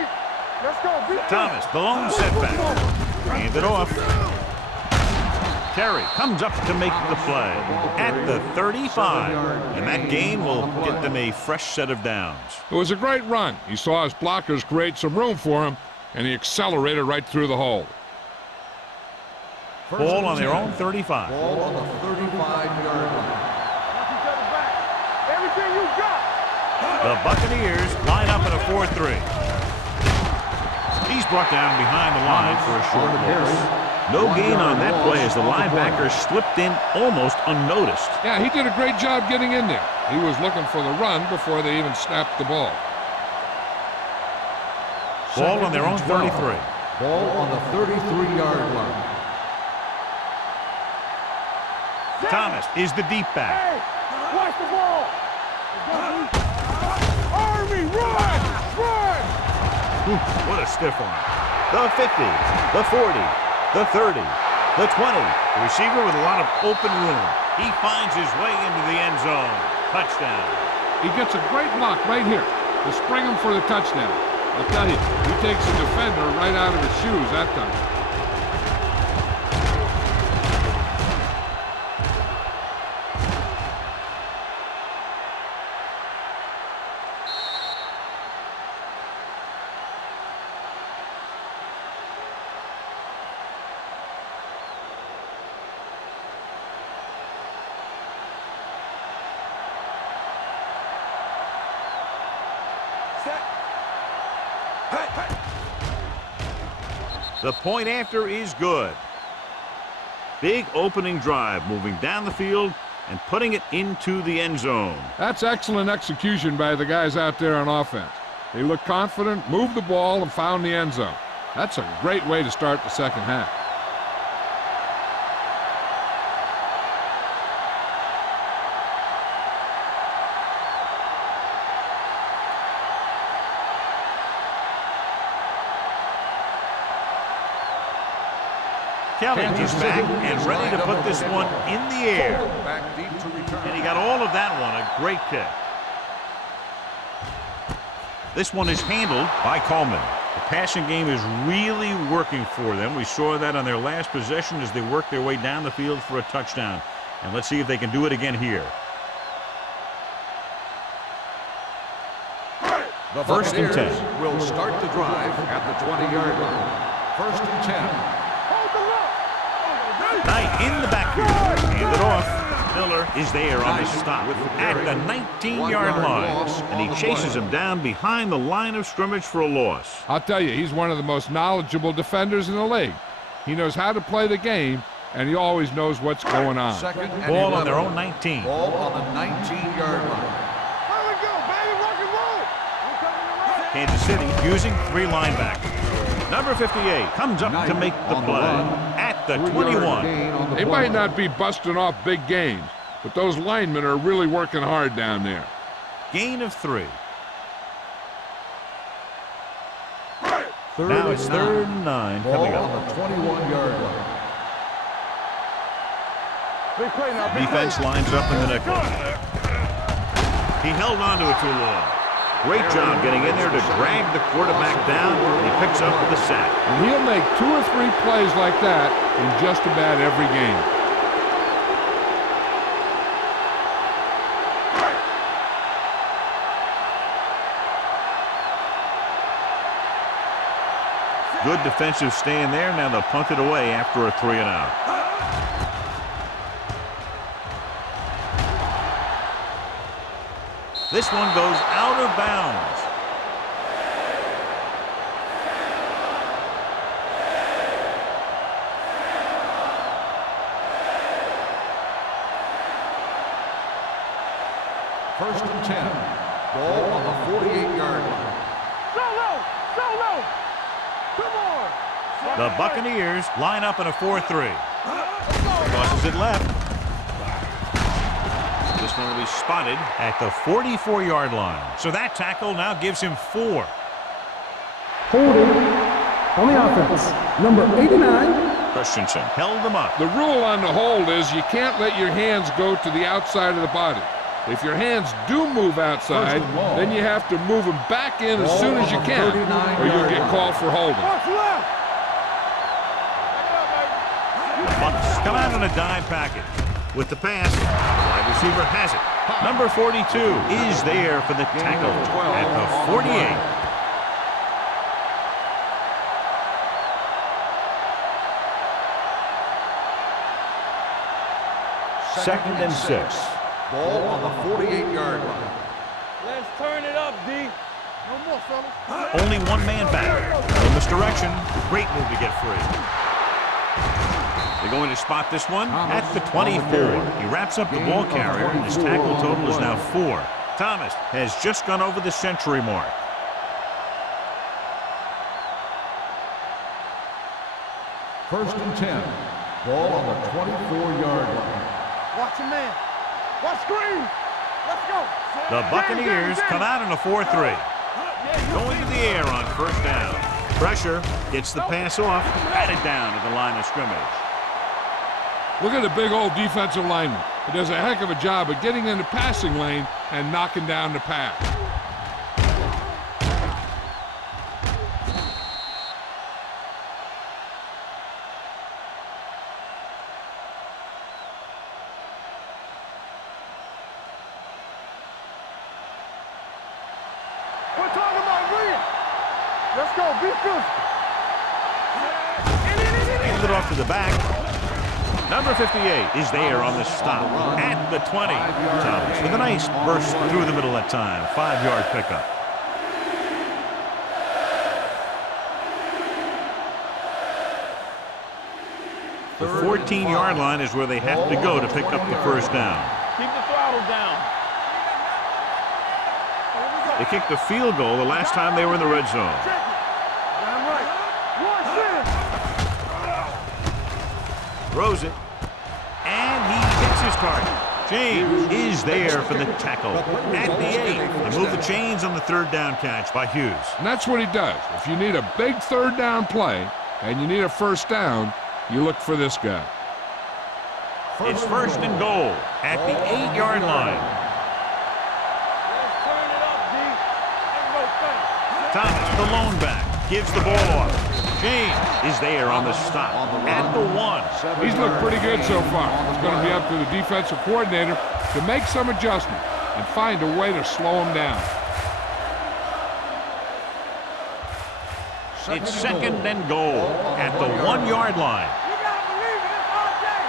Let's go. Thomas, the lone setback. Hand it off. Terry comes up to make the play at the 35. And that gain will get them a fresh set of downs. It was a great run. He saw his blockers create some room for him, and he accelerated right through the hole. Ball on their own 35. Ball on the 35-yard line. Everything you got. The Buccaneers line up in a 4-3. He's brought down behind the line for a short loss. No gain on that play as the linebacker slipped in almost unnoticed. Yeah, he did a great job getting in there. He was looking for the run before they even snapped the ball. Ball on their own 33. Ball on the 33-yard line. Thomas is the deep back. Hey, watch the ball. Army, run! Run! What a stiff arm. The 50, the 40, the 30, the 20. The receiver with a lot of open room. He finds his way into the end zone. Touchdown. He gets a great block right here to spring him for the touchdown. I'll tell you, he takes the defender right out of his shoes that time. The point after is good. Big opening drive, moving down the field and putting it into the end zone. That's excellent execution by the guys out there on offense. They looked confident, moved the ball, and found the end zone. That's a great way to start the second half. Kelly is back and ready to put this one in the air. Back deep to return. And he got all of that one. A great kick. This one is handled by Coleman. The passing game is really working for them. We saw that on their last possession as they worked their way down the field for a touchdown. And let's see if they can do it again here. The First and 10. Buccaneers will start the drive at the 20-yard line. First and 10. Knight in the backfield. Hand it off. Miller is there on the stop at the 19-yard line. And he chases him down behind the line of scrimmage for a loss. I'll tell you, he's one of the most knowledgeable defenders in the league. He knows how to play the game, and he always knows what's going on. Second and Ball 11. on their own 19. Ball on the 19-yard line. Here we go, baby, rock and roll. Kansas City using 3 linebackers. Number 58 comes up to make the play at the 21. They might not be busting off big gains, but those linemen are really working hard down there. Gain of 3. Now it's 3rd and 9 coming Ball up. on the 21-yard line. Big play now, big Defense play. lines up in the nickel. He held on to it too long. Great job getting in there to drag the quarterback down, and he picks up the sack. And he'll make 2 or 3 plays like that in just about every game. Good defensive stand there. Now they'll punt it away after a 3 and out. This one goes out of bounds. First and 10. Ball on the 48-yard line. Solo, solo. Come on. The Buccaneers line up in a 4-3. Crosses it left. This one will be spotted at the 44-yard line. So that tackle now gives him 4. Holding on the offense. Number 89. Christensen held them up. The rule on the hold is you can't let your hands go to the outside of the body. If your hands do move outside, then you have to move them back in as soon as you can, or you'll get called for holding. Watch left. The Bucs come out on a dime package. With the pass, the wide receiver has it. Number 42 is there for the tackle at the 48. Second and 6. Ball on the 48-yard line. Let's turn it up, D. No more, fellas. Only one man back. In this direction, great move to get free. They're going to spot this one at the 24. He wraps up the ball carrier, and his tackle total is now 4. Thomas has just gone over the century mark. First and 10. Ball on the 24-yard line. Watch your man. Watch screen. Let's go. The Buccaneers come out in a 4-3. Going to the air on first down. Pressure, gets the pass off, batted down at the line of scrimmage. Look at the big old defensive lineman. He does a heck of a job of getting in the passing lane and knocking down the pass. We're talking about William. Let's go. Be physical. Hands it off to the back. Number 58 is there on the stop at the 20. Thomas with a nice burst through the middle that time. 5-yard pickup. The 14-yard line is where they have to go to pick up the first down. Keep the throttle down. They kicked a field goal the last time they were in the red zone. Damn right. Throws it. And he hits his target. James is there for the tackle at the 8. They move the chains on the third down catch by Hughes. And that's what he does. If you need a big third down play and you need a first down, you look for this guy. It's first and goal at the 8-yard line. Let's turn it up, D. And go fast. Thomas, the lone back, gives the ball off. James is there on the stop at the 1. He's looked pretty good so far. It's going to be up to the defensive coordinator to make some adjustments and find a way to slow him down. It's second and goal at the 1-yard line. You gotta believe it. It's our day.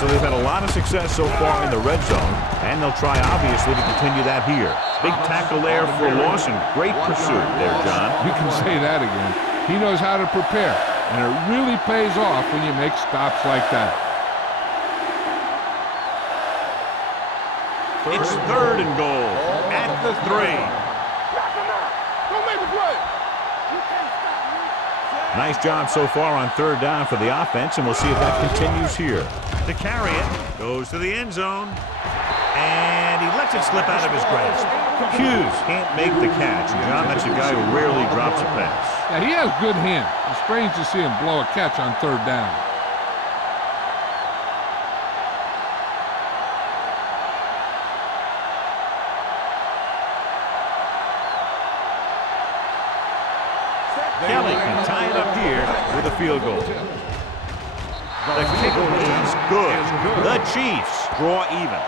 So they've had a lot of success so far in the red zone, and they'll try, obviously, to continue that here. Big tackle there for Lawson. Great pursuit there, John. You can say that again. He knows how to prepare, and it really pays off when you make stops like that. It's third and goal at the 3. Don't make a play. You can't stop me. Nice job so far on third down for the offense, and we'll see if that continues here. To carry it, goes to the end zone, and he lets it slip out of his grasp. Hughes can't make the catch. John, that's a guy who rarely drops a pass. Yeah, he has good hands. It's strange to see him blow a catch on third down. Kelly can tie it up here with a field goal. The kick is good. The Chiefs draw even.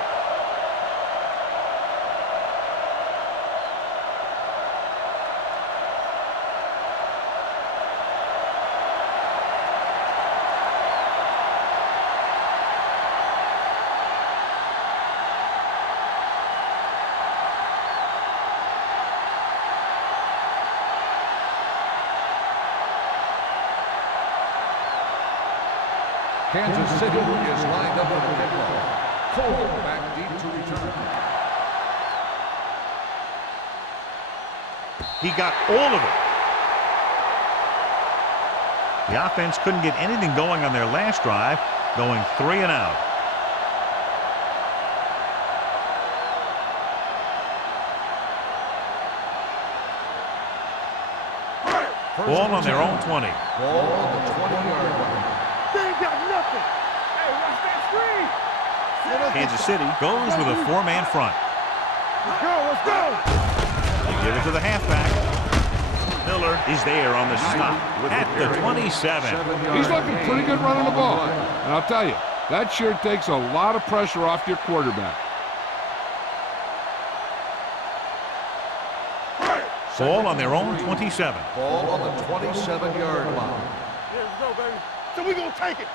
Kansas City is lined up for the kickoff. Cole back deep to return. He got all of it. The offense couldn't get anything going on their last drive, going 3 and out. Ball on their own 20. Ball on the 20-yard line. They ain't got nothing. Hey, watch that screen. Kansas City goes with a 4-man front. Let's go. Let's go. They give it to the halfback. Miller is there on the stop at the 27. He's looking pretty good running the ball. And I'll tell you, that sure takes a lot of pressure off your quarterback. Ball on their own 27. Ball on the 27-yard line. Here we go, baby. So we gonna take it.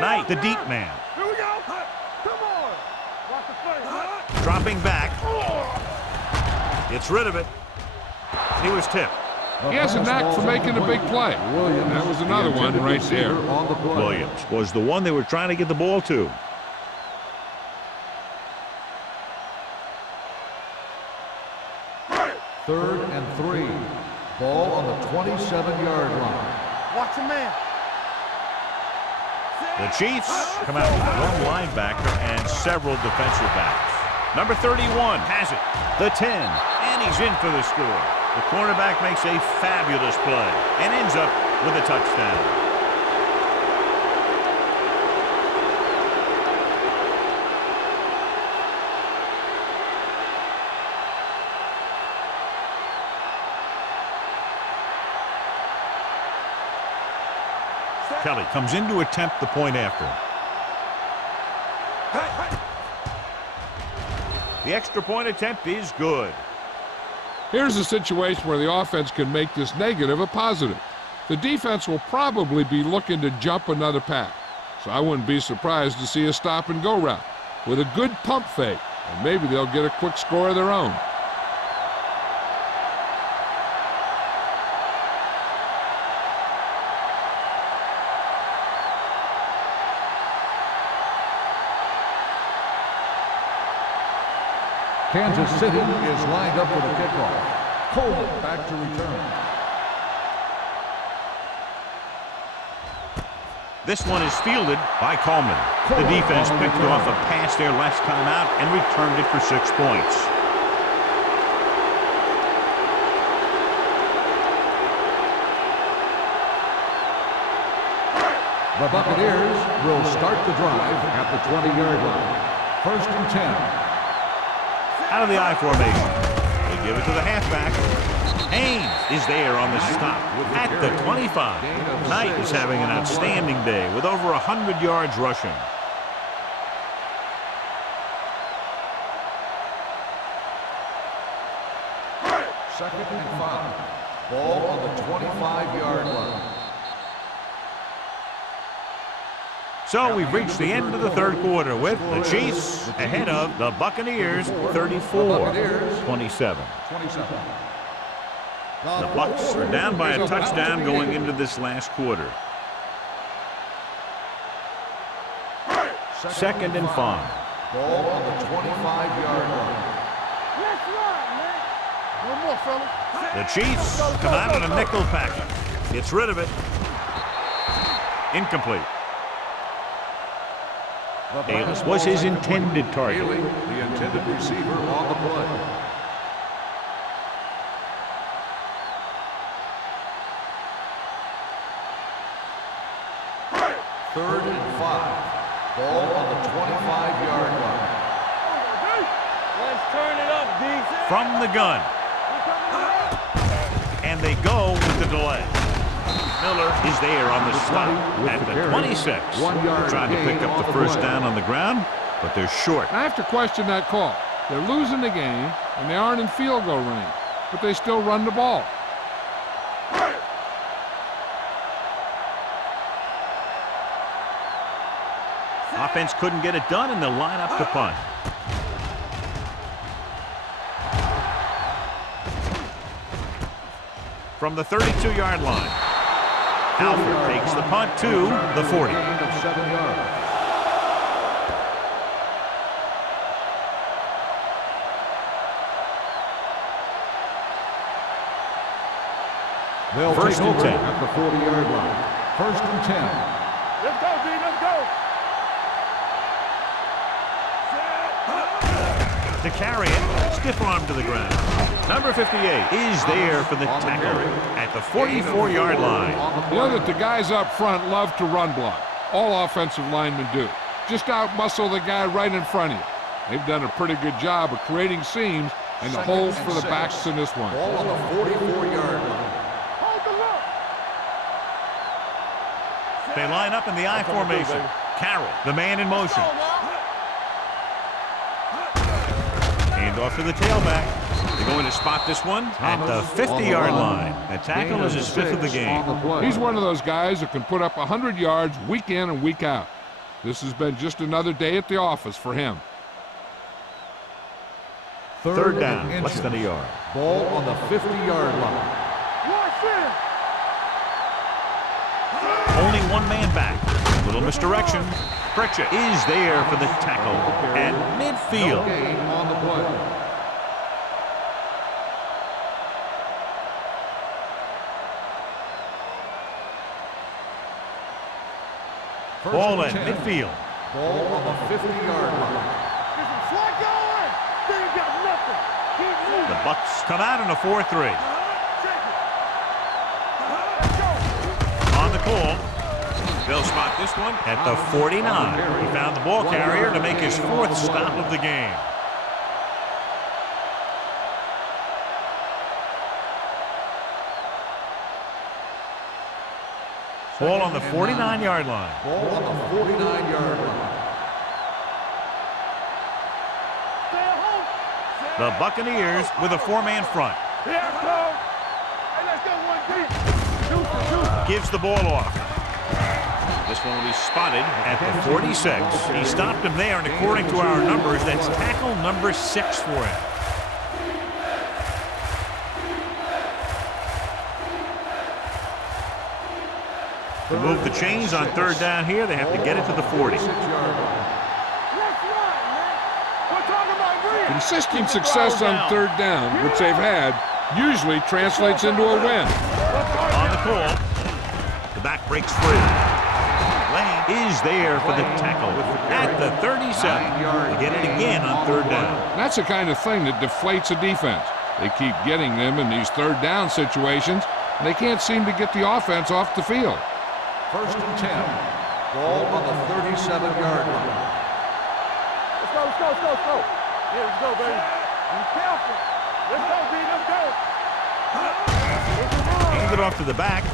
Knight, the deep man. Here we go. Come on. Watch the play. Dropping back. Gets rid of it. He was tipped. He has a knack for making a big play. Williams, That was another one right there. on the play. Williams was the one they were trying to get the ball to. Third and 3. Ball on the 27-yard line. Watch your man. The Chiefs come out with one linebacker and several defensive backs. Number 31 has it. The 10, and he's in for the score. The cornerback makes a fabulous play and ends up with a touchdown. Kelly comes in to attempt the point after. The extra point attempt is good. Here's a situation where the offense can make this negative a positive. The defense will probably be looking to jump another pack, so I wouldn't be surprised to see a stop-and-go route with a good pump fake, and maybe they'll get a quick score of their own. Kansas City is lined up for the kickoff. Coleman back to return. This one is fielded by Coleman. The defense picked off a pass there last time out and returned it for 6 points. The Buccaneers will start the drive at the 20-yard line. 1st and 10. Out of the I formation. They give it to the halfback. Haynes is there on the stop at the 25. Knight is having an outstanding day with over 100 yards rushing. Second and 5. Ball on the 25-yard line. So we've reached the end of the third quarter with the Chiefs ahead of the Buccaneers 34-27. The Bucs are down by a touchdown going into this last quarter. 2nd and 5. Ball on the 25-yard line. One more, fella. The Chiefs come out in a nickel package. Gets rid of it. Incomplete. Bayless was his intended target. Haley, the intended receiver on the play. Third and 5. Ball on the 25-yard line. Let's turn it up, D. From the gun. And they go with the delay. Miller is there on the stop at the 26. Trying to pick up the first down on the ground, but they're short. I have to question that call. They're losing the game, and they aren't in field goal range, but they still run the ball. Offense couldn't get it done, and they'll line up to punt. From the 32-yard line, Alford takes the punt to the 40. Gain of 7 yards. They'll First take and over 10. at the 40-yard line. 1st and 10. Let's go, D. Let's go. To carry it, stiff arm to the ground. Number 58 is there for the tackle at the 44-yard line. You know that the guys up front love to run block. All offensive linemen do. Just out-muscle the guy right in front of you. They've done a pretty good job of creating seams and the holes for the backs in this one. Ball on the 44-yard line. Hold the look. They line up in the I formation. Carroll, the man in motion. Hand off to the tailback. They're going to spot this one at the 50-yard line. The tackle is his 5th of the game. He's one of those guys that can put up 100 yards week in and week out. This has been just another day at the office for him. Third down, less than a yard. Ball on the 50-yard line. Only one man back. Little misdirection. Pritchett is there for the tackle at midfield. Gain on the play. Ball at midfield. Ball on the 50-yard line. Slide going. They ain't got nothing. Keep moving. The Bucks come out in a 4-3. On the call. They'll spot this one at the 49. He found the ball carrier to make his 4th stop of the game. Ball on the 49-yard line. Ball on the 49-yard line. The Buccaneers with a 4-man front. Here it goes. Hey, let's go one deep. Gives the ball off. This one will be spotted at the 46. He stopped him there, and according to our numbers, that's tackle number 6 for him. To move the chains on 3rd down here, they have to get it to the 40. Consistent success on 3rd down, which they've had, usually translates into a win. On the call, the back breaks free. Lane is there for the tackle at the 37. They get it again on 3rd down. That's the kind of thing that deflates a defense. They keep getting them in these 3rd down situations, and they can't seem to get the offense off the field. 1st and 10. Ball on the 37-yard line. Let's go, let's go, let's go, let's go. Yeah, let's go, baby. Be careful. Let's go, B, let's go. Hand it off to the back.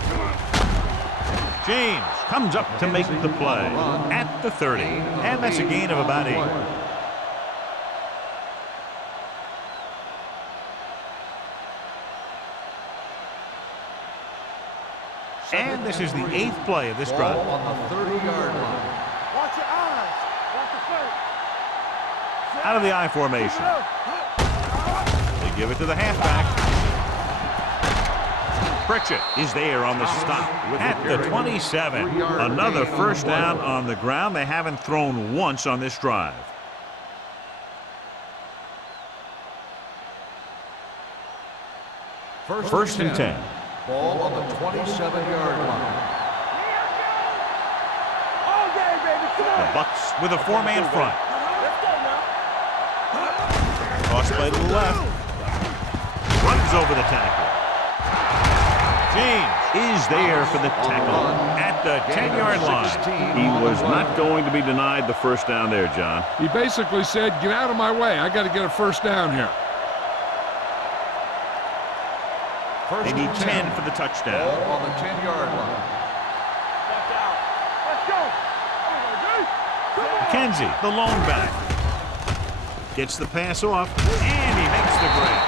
James comes up to make the play at the 30, and that's a gain of about 8. And this is the 8th play of this drive. Ball on the 30-yard line. Watch your eyes. Watch the face. Out of the I formation. They give it to the halfback. Pritchett is there on the stop at the 27. Another 1st down on the ground. They haven't thrown once on this drive. First and 10. Ball on the 27-yard line. All day, baby. Come on. The Bucks with a 4-man front. Let's go now. Cross play to the left. Runs over the tackle. James is there for the tackle at the 10-yard line. He was not going to be denied the 1st down there, John. He basically said, get out of my way. I got to get a 1st down here. They need 10 for the touchdown. Ball on the 10-yard line. Watch out. Let's go. Come on. McKenzie, the lone back. Gets the pass off, and he makes the grab.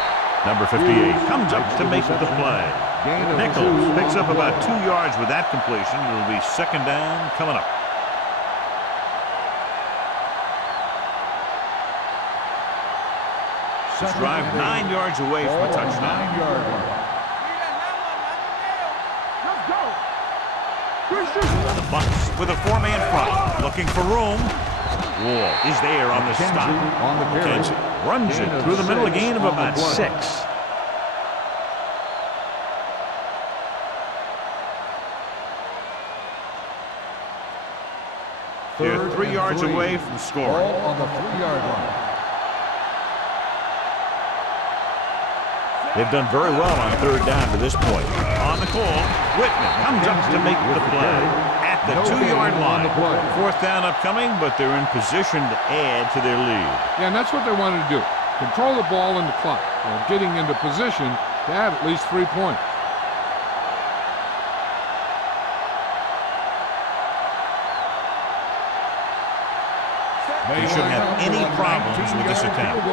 Number 58 comes up to make the play. Nichols picks up about 2 yards with that completion. It'll be 2nd down coming up. This drive 9 yards away from a touchdown. 9-yard line. The Bucks with a 4-man front, looking for room. Wall is there on the stop. On the carry. McKenzie runs it through the middle, a gain of about 6. They're 3 yards away from scoring. Ball on the 3-yard line. They've done very well on 3rd down to this point. On the call, Whitman comes up to make the play at the 2-yard line. 4th down upcoming, but they're in position to add to their lead. Yeah, and that's what they wanted to do. Control the ball and the clock while getting into position to add at least 3 points. They shouldn't have any problems with this attempt.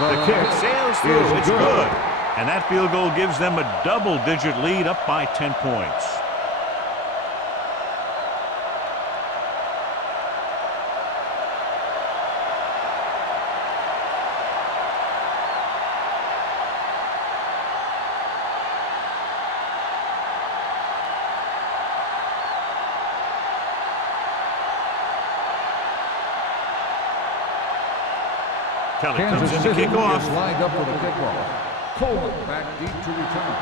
The kick sails through. It's good. And that field goal gives them a double-digit lead, up by 10 points. Kelly comes Kansas in to City kick off. is lined up for the kickoff. Coleman back deep to return.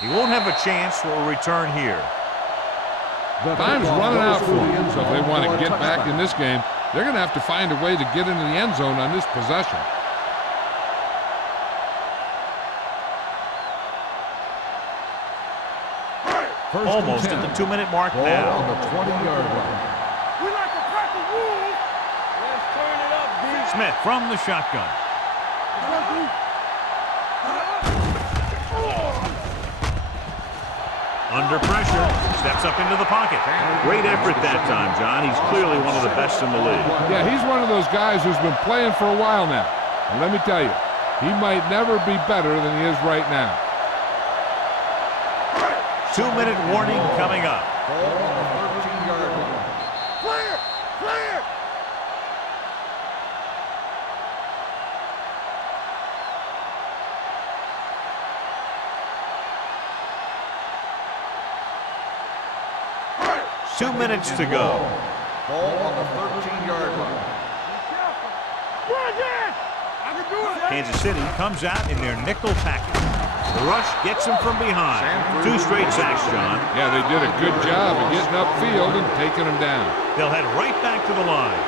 He won't have a chance for a return here. Time's running out for them, so if they want to get back in this game, they're going to have to find a way to get into the end zone on this possession. Almost at the 2-minute mark Ball now. on the 20-yard line. We like to crack the wool. Let's turn it up, D. Smith from the shotgun. Under pressure, steps up into the pocket. Great effort that time, John. He's clearly one of the best in the league. Yeah, he's one of those guys who's been playing for a while now. And let me tell you, he might never be better than he is right now. 2-minute warning coming up. Ball on the 13-yard line. Clear! Clear! Two minutes to go. Ball on the 13-yard line. Run it! I can do it! Kansas City comes out in their nickel package. The rush gets him from behind. 2 straight sacks, John. Yeah, they did a good job of getting upfield and taking him down. They'll head right back to the line.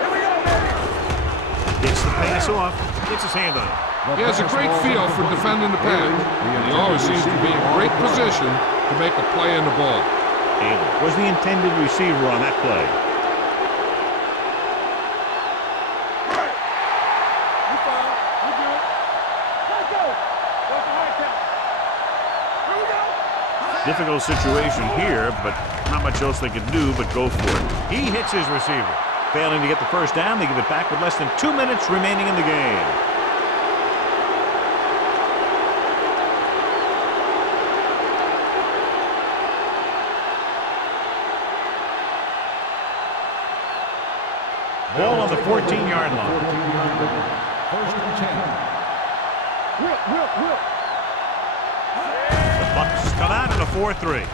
Here we go, baby! Gets the pass off. Gets his hand on it. He has a great feel for defending the pass. And he always seems to be in great position to make a play in the ball. Taylor was the intended receiver on that play. You fine. You good. Let's go. What's the high count? Here we go. Difficult situation here, but not much else they could do but go for it. He hits his receiver. Failing to get the first down, they give it back with less than 2 minutes remaining in the game. Ball on the 14-yard line. 14-yard line. First and 10. Whip. The Bucs come out in a 4-3.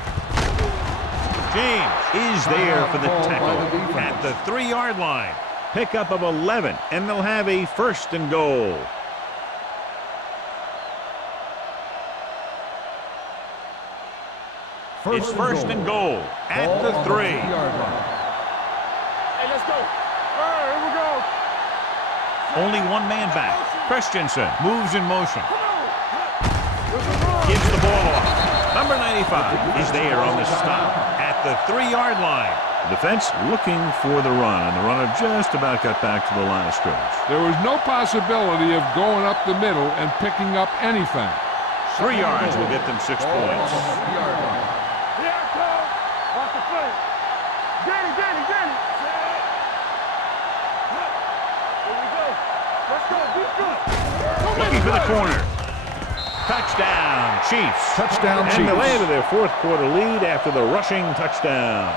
James is there for the tackle at the 3-yard line. Pickup of 11, and they'll have a first and goal. It's first and goal at the 3. Hey, let's go. All right, here we go. Only one man back. Christensen moves in motion. Come on. Gives the ball off. Number 95 is there on the stop at the 3-yard line. The defense looking for the run, and the runner just about got back to the line of scrimmage. There was no possibility of going up the middle and picking up anything. 3 yards will get them 6 Ball on points. the 3-yard line. Here I come. Watch the play. Danny. Here we go. Let's go. Defense. Looking for the corner. Touchdown, Chiefs. Touchdown, And Chiefs. they landed their 4th quarter lead after the rushing touchdown.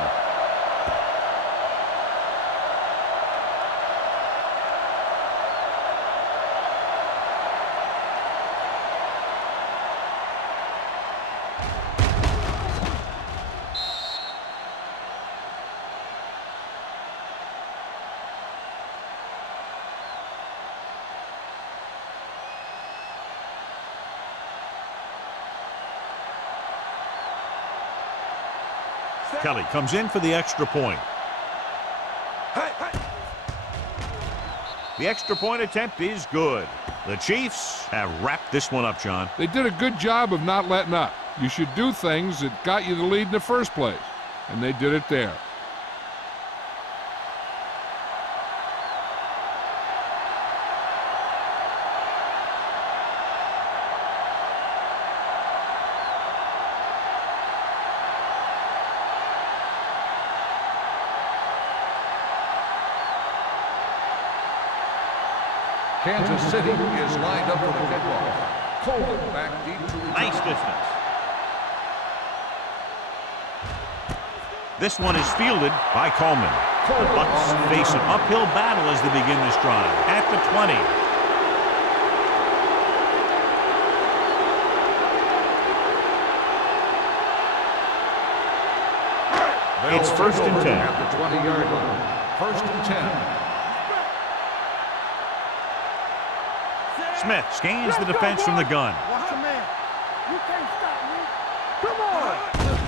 Kelly comes in for the extra point. Hey. The extra point attempt is good. The Chiefs have wrapped this one up, John. They did a good job of not letting up. You should do things that got you the lead in the first place. And they did it there. Kansas City is lined up for the kickoff. Coleman back deep to return. Nice distance. This one is fielded by Coleman. The Bucs face an uphill battle as they begin this drive at the 20. It's first and 10. At the 20-yard line. First and 10. Smith scans the defense from the gun. Watch your man. You can't stop me. Come on.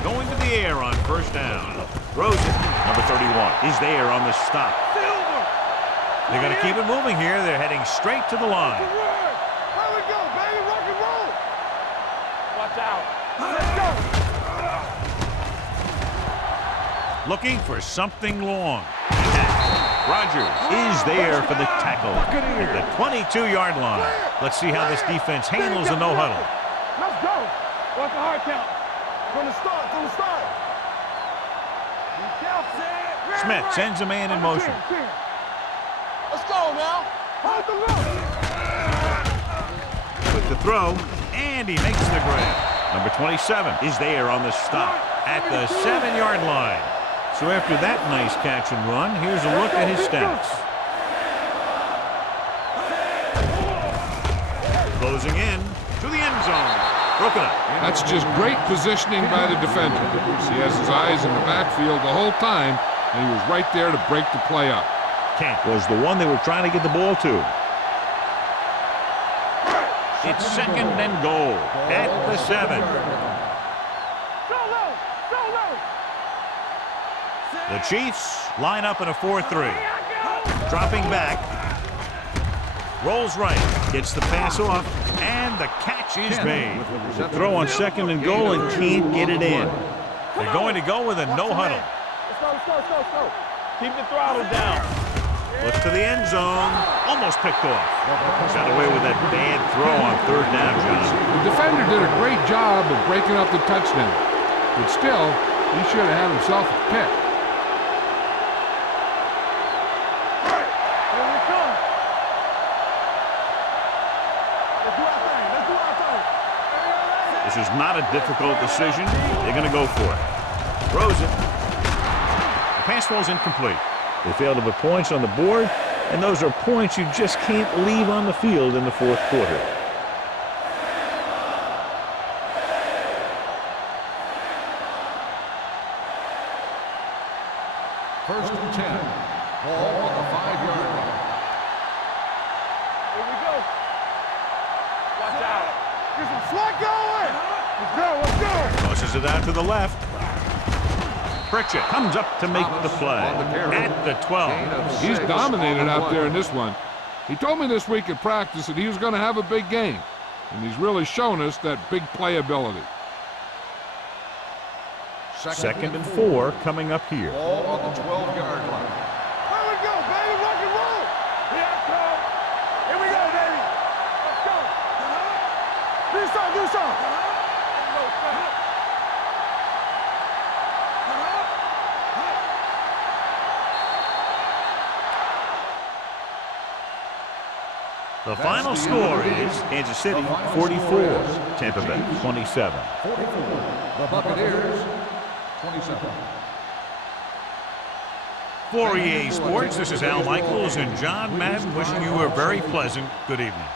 Going to the air on first down. Throws it. Number 31 is there on the stop. Silver. They're going to keep it moving here. They're heading straight to the line. Here we go, baby. Rock and roll. Watch out. Let's go. Looking for something long. Rogers is there for the tackle at the 22-yard line. Let's see how this defense handles the no-huddle. Let's go. Watch the hard count. From the start, Smith sends a man in motion. Let's go now. Hold the look. With the throw, and he makes the grab. Number 27 is there on the stop at the 7-yard line. So after that nice catch and run, here's a look at his stats. Closing in to the end zone. Broken up. That's just great positioning by the defender. He has his eyes in the backfield the whole time, and he was right there to break the play up. Kent was the one they were trying to get the ball to. It's second and goal at the 7. The Chiefs line up in a 4-3. Dropping back. Rolls right. Gets the pass off. And the catch is made. Throw on second and goal and can't get it in. They're going to go with a no-huddle. Let's go. Keep the throttle down. Looks to the end zone. Almost picked off. Got away with that bad throw on third down, John. The defender did a great job of breaking up the touchdown. But still, he should have had himself a pick. This is not a difficult decision. They're going to go for it. Throws it. The pass falls incomplete. They fail to put points on the board, and those are points you just can't leave on the field in the fourth quarter. First and 10. Ball on the 5-yard line. Here we go. Watch out. Get some slot going. Let's go. Tosses it out to the left. Pritchett comes up to make the play at the 12. He's dominated out there in this one. He told me this week at practice that he was going to have a big game, and he's really shown us that big playability. Second and 4 coming up here. Ball on the 12-yard line. Here we go, baby. Rock and roll. Here we go, baby. Let's go. Do something. The final score is Kansas City 44, Tampa Bay 27. 44. The Buccaneers, 27. For EA Sports, this is Al Michaels and John Madden wishing you a very pleasant good evening.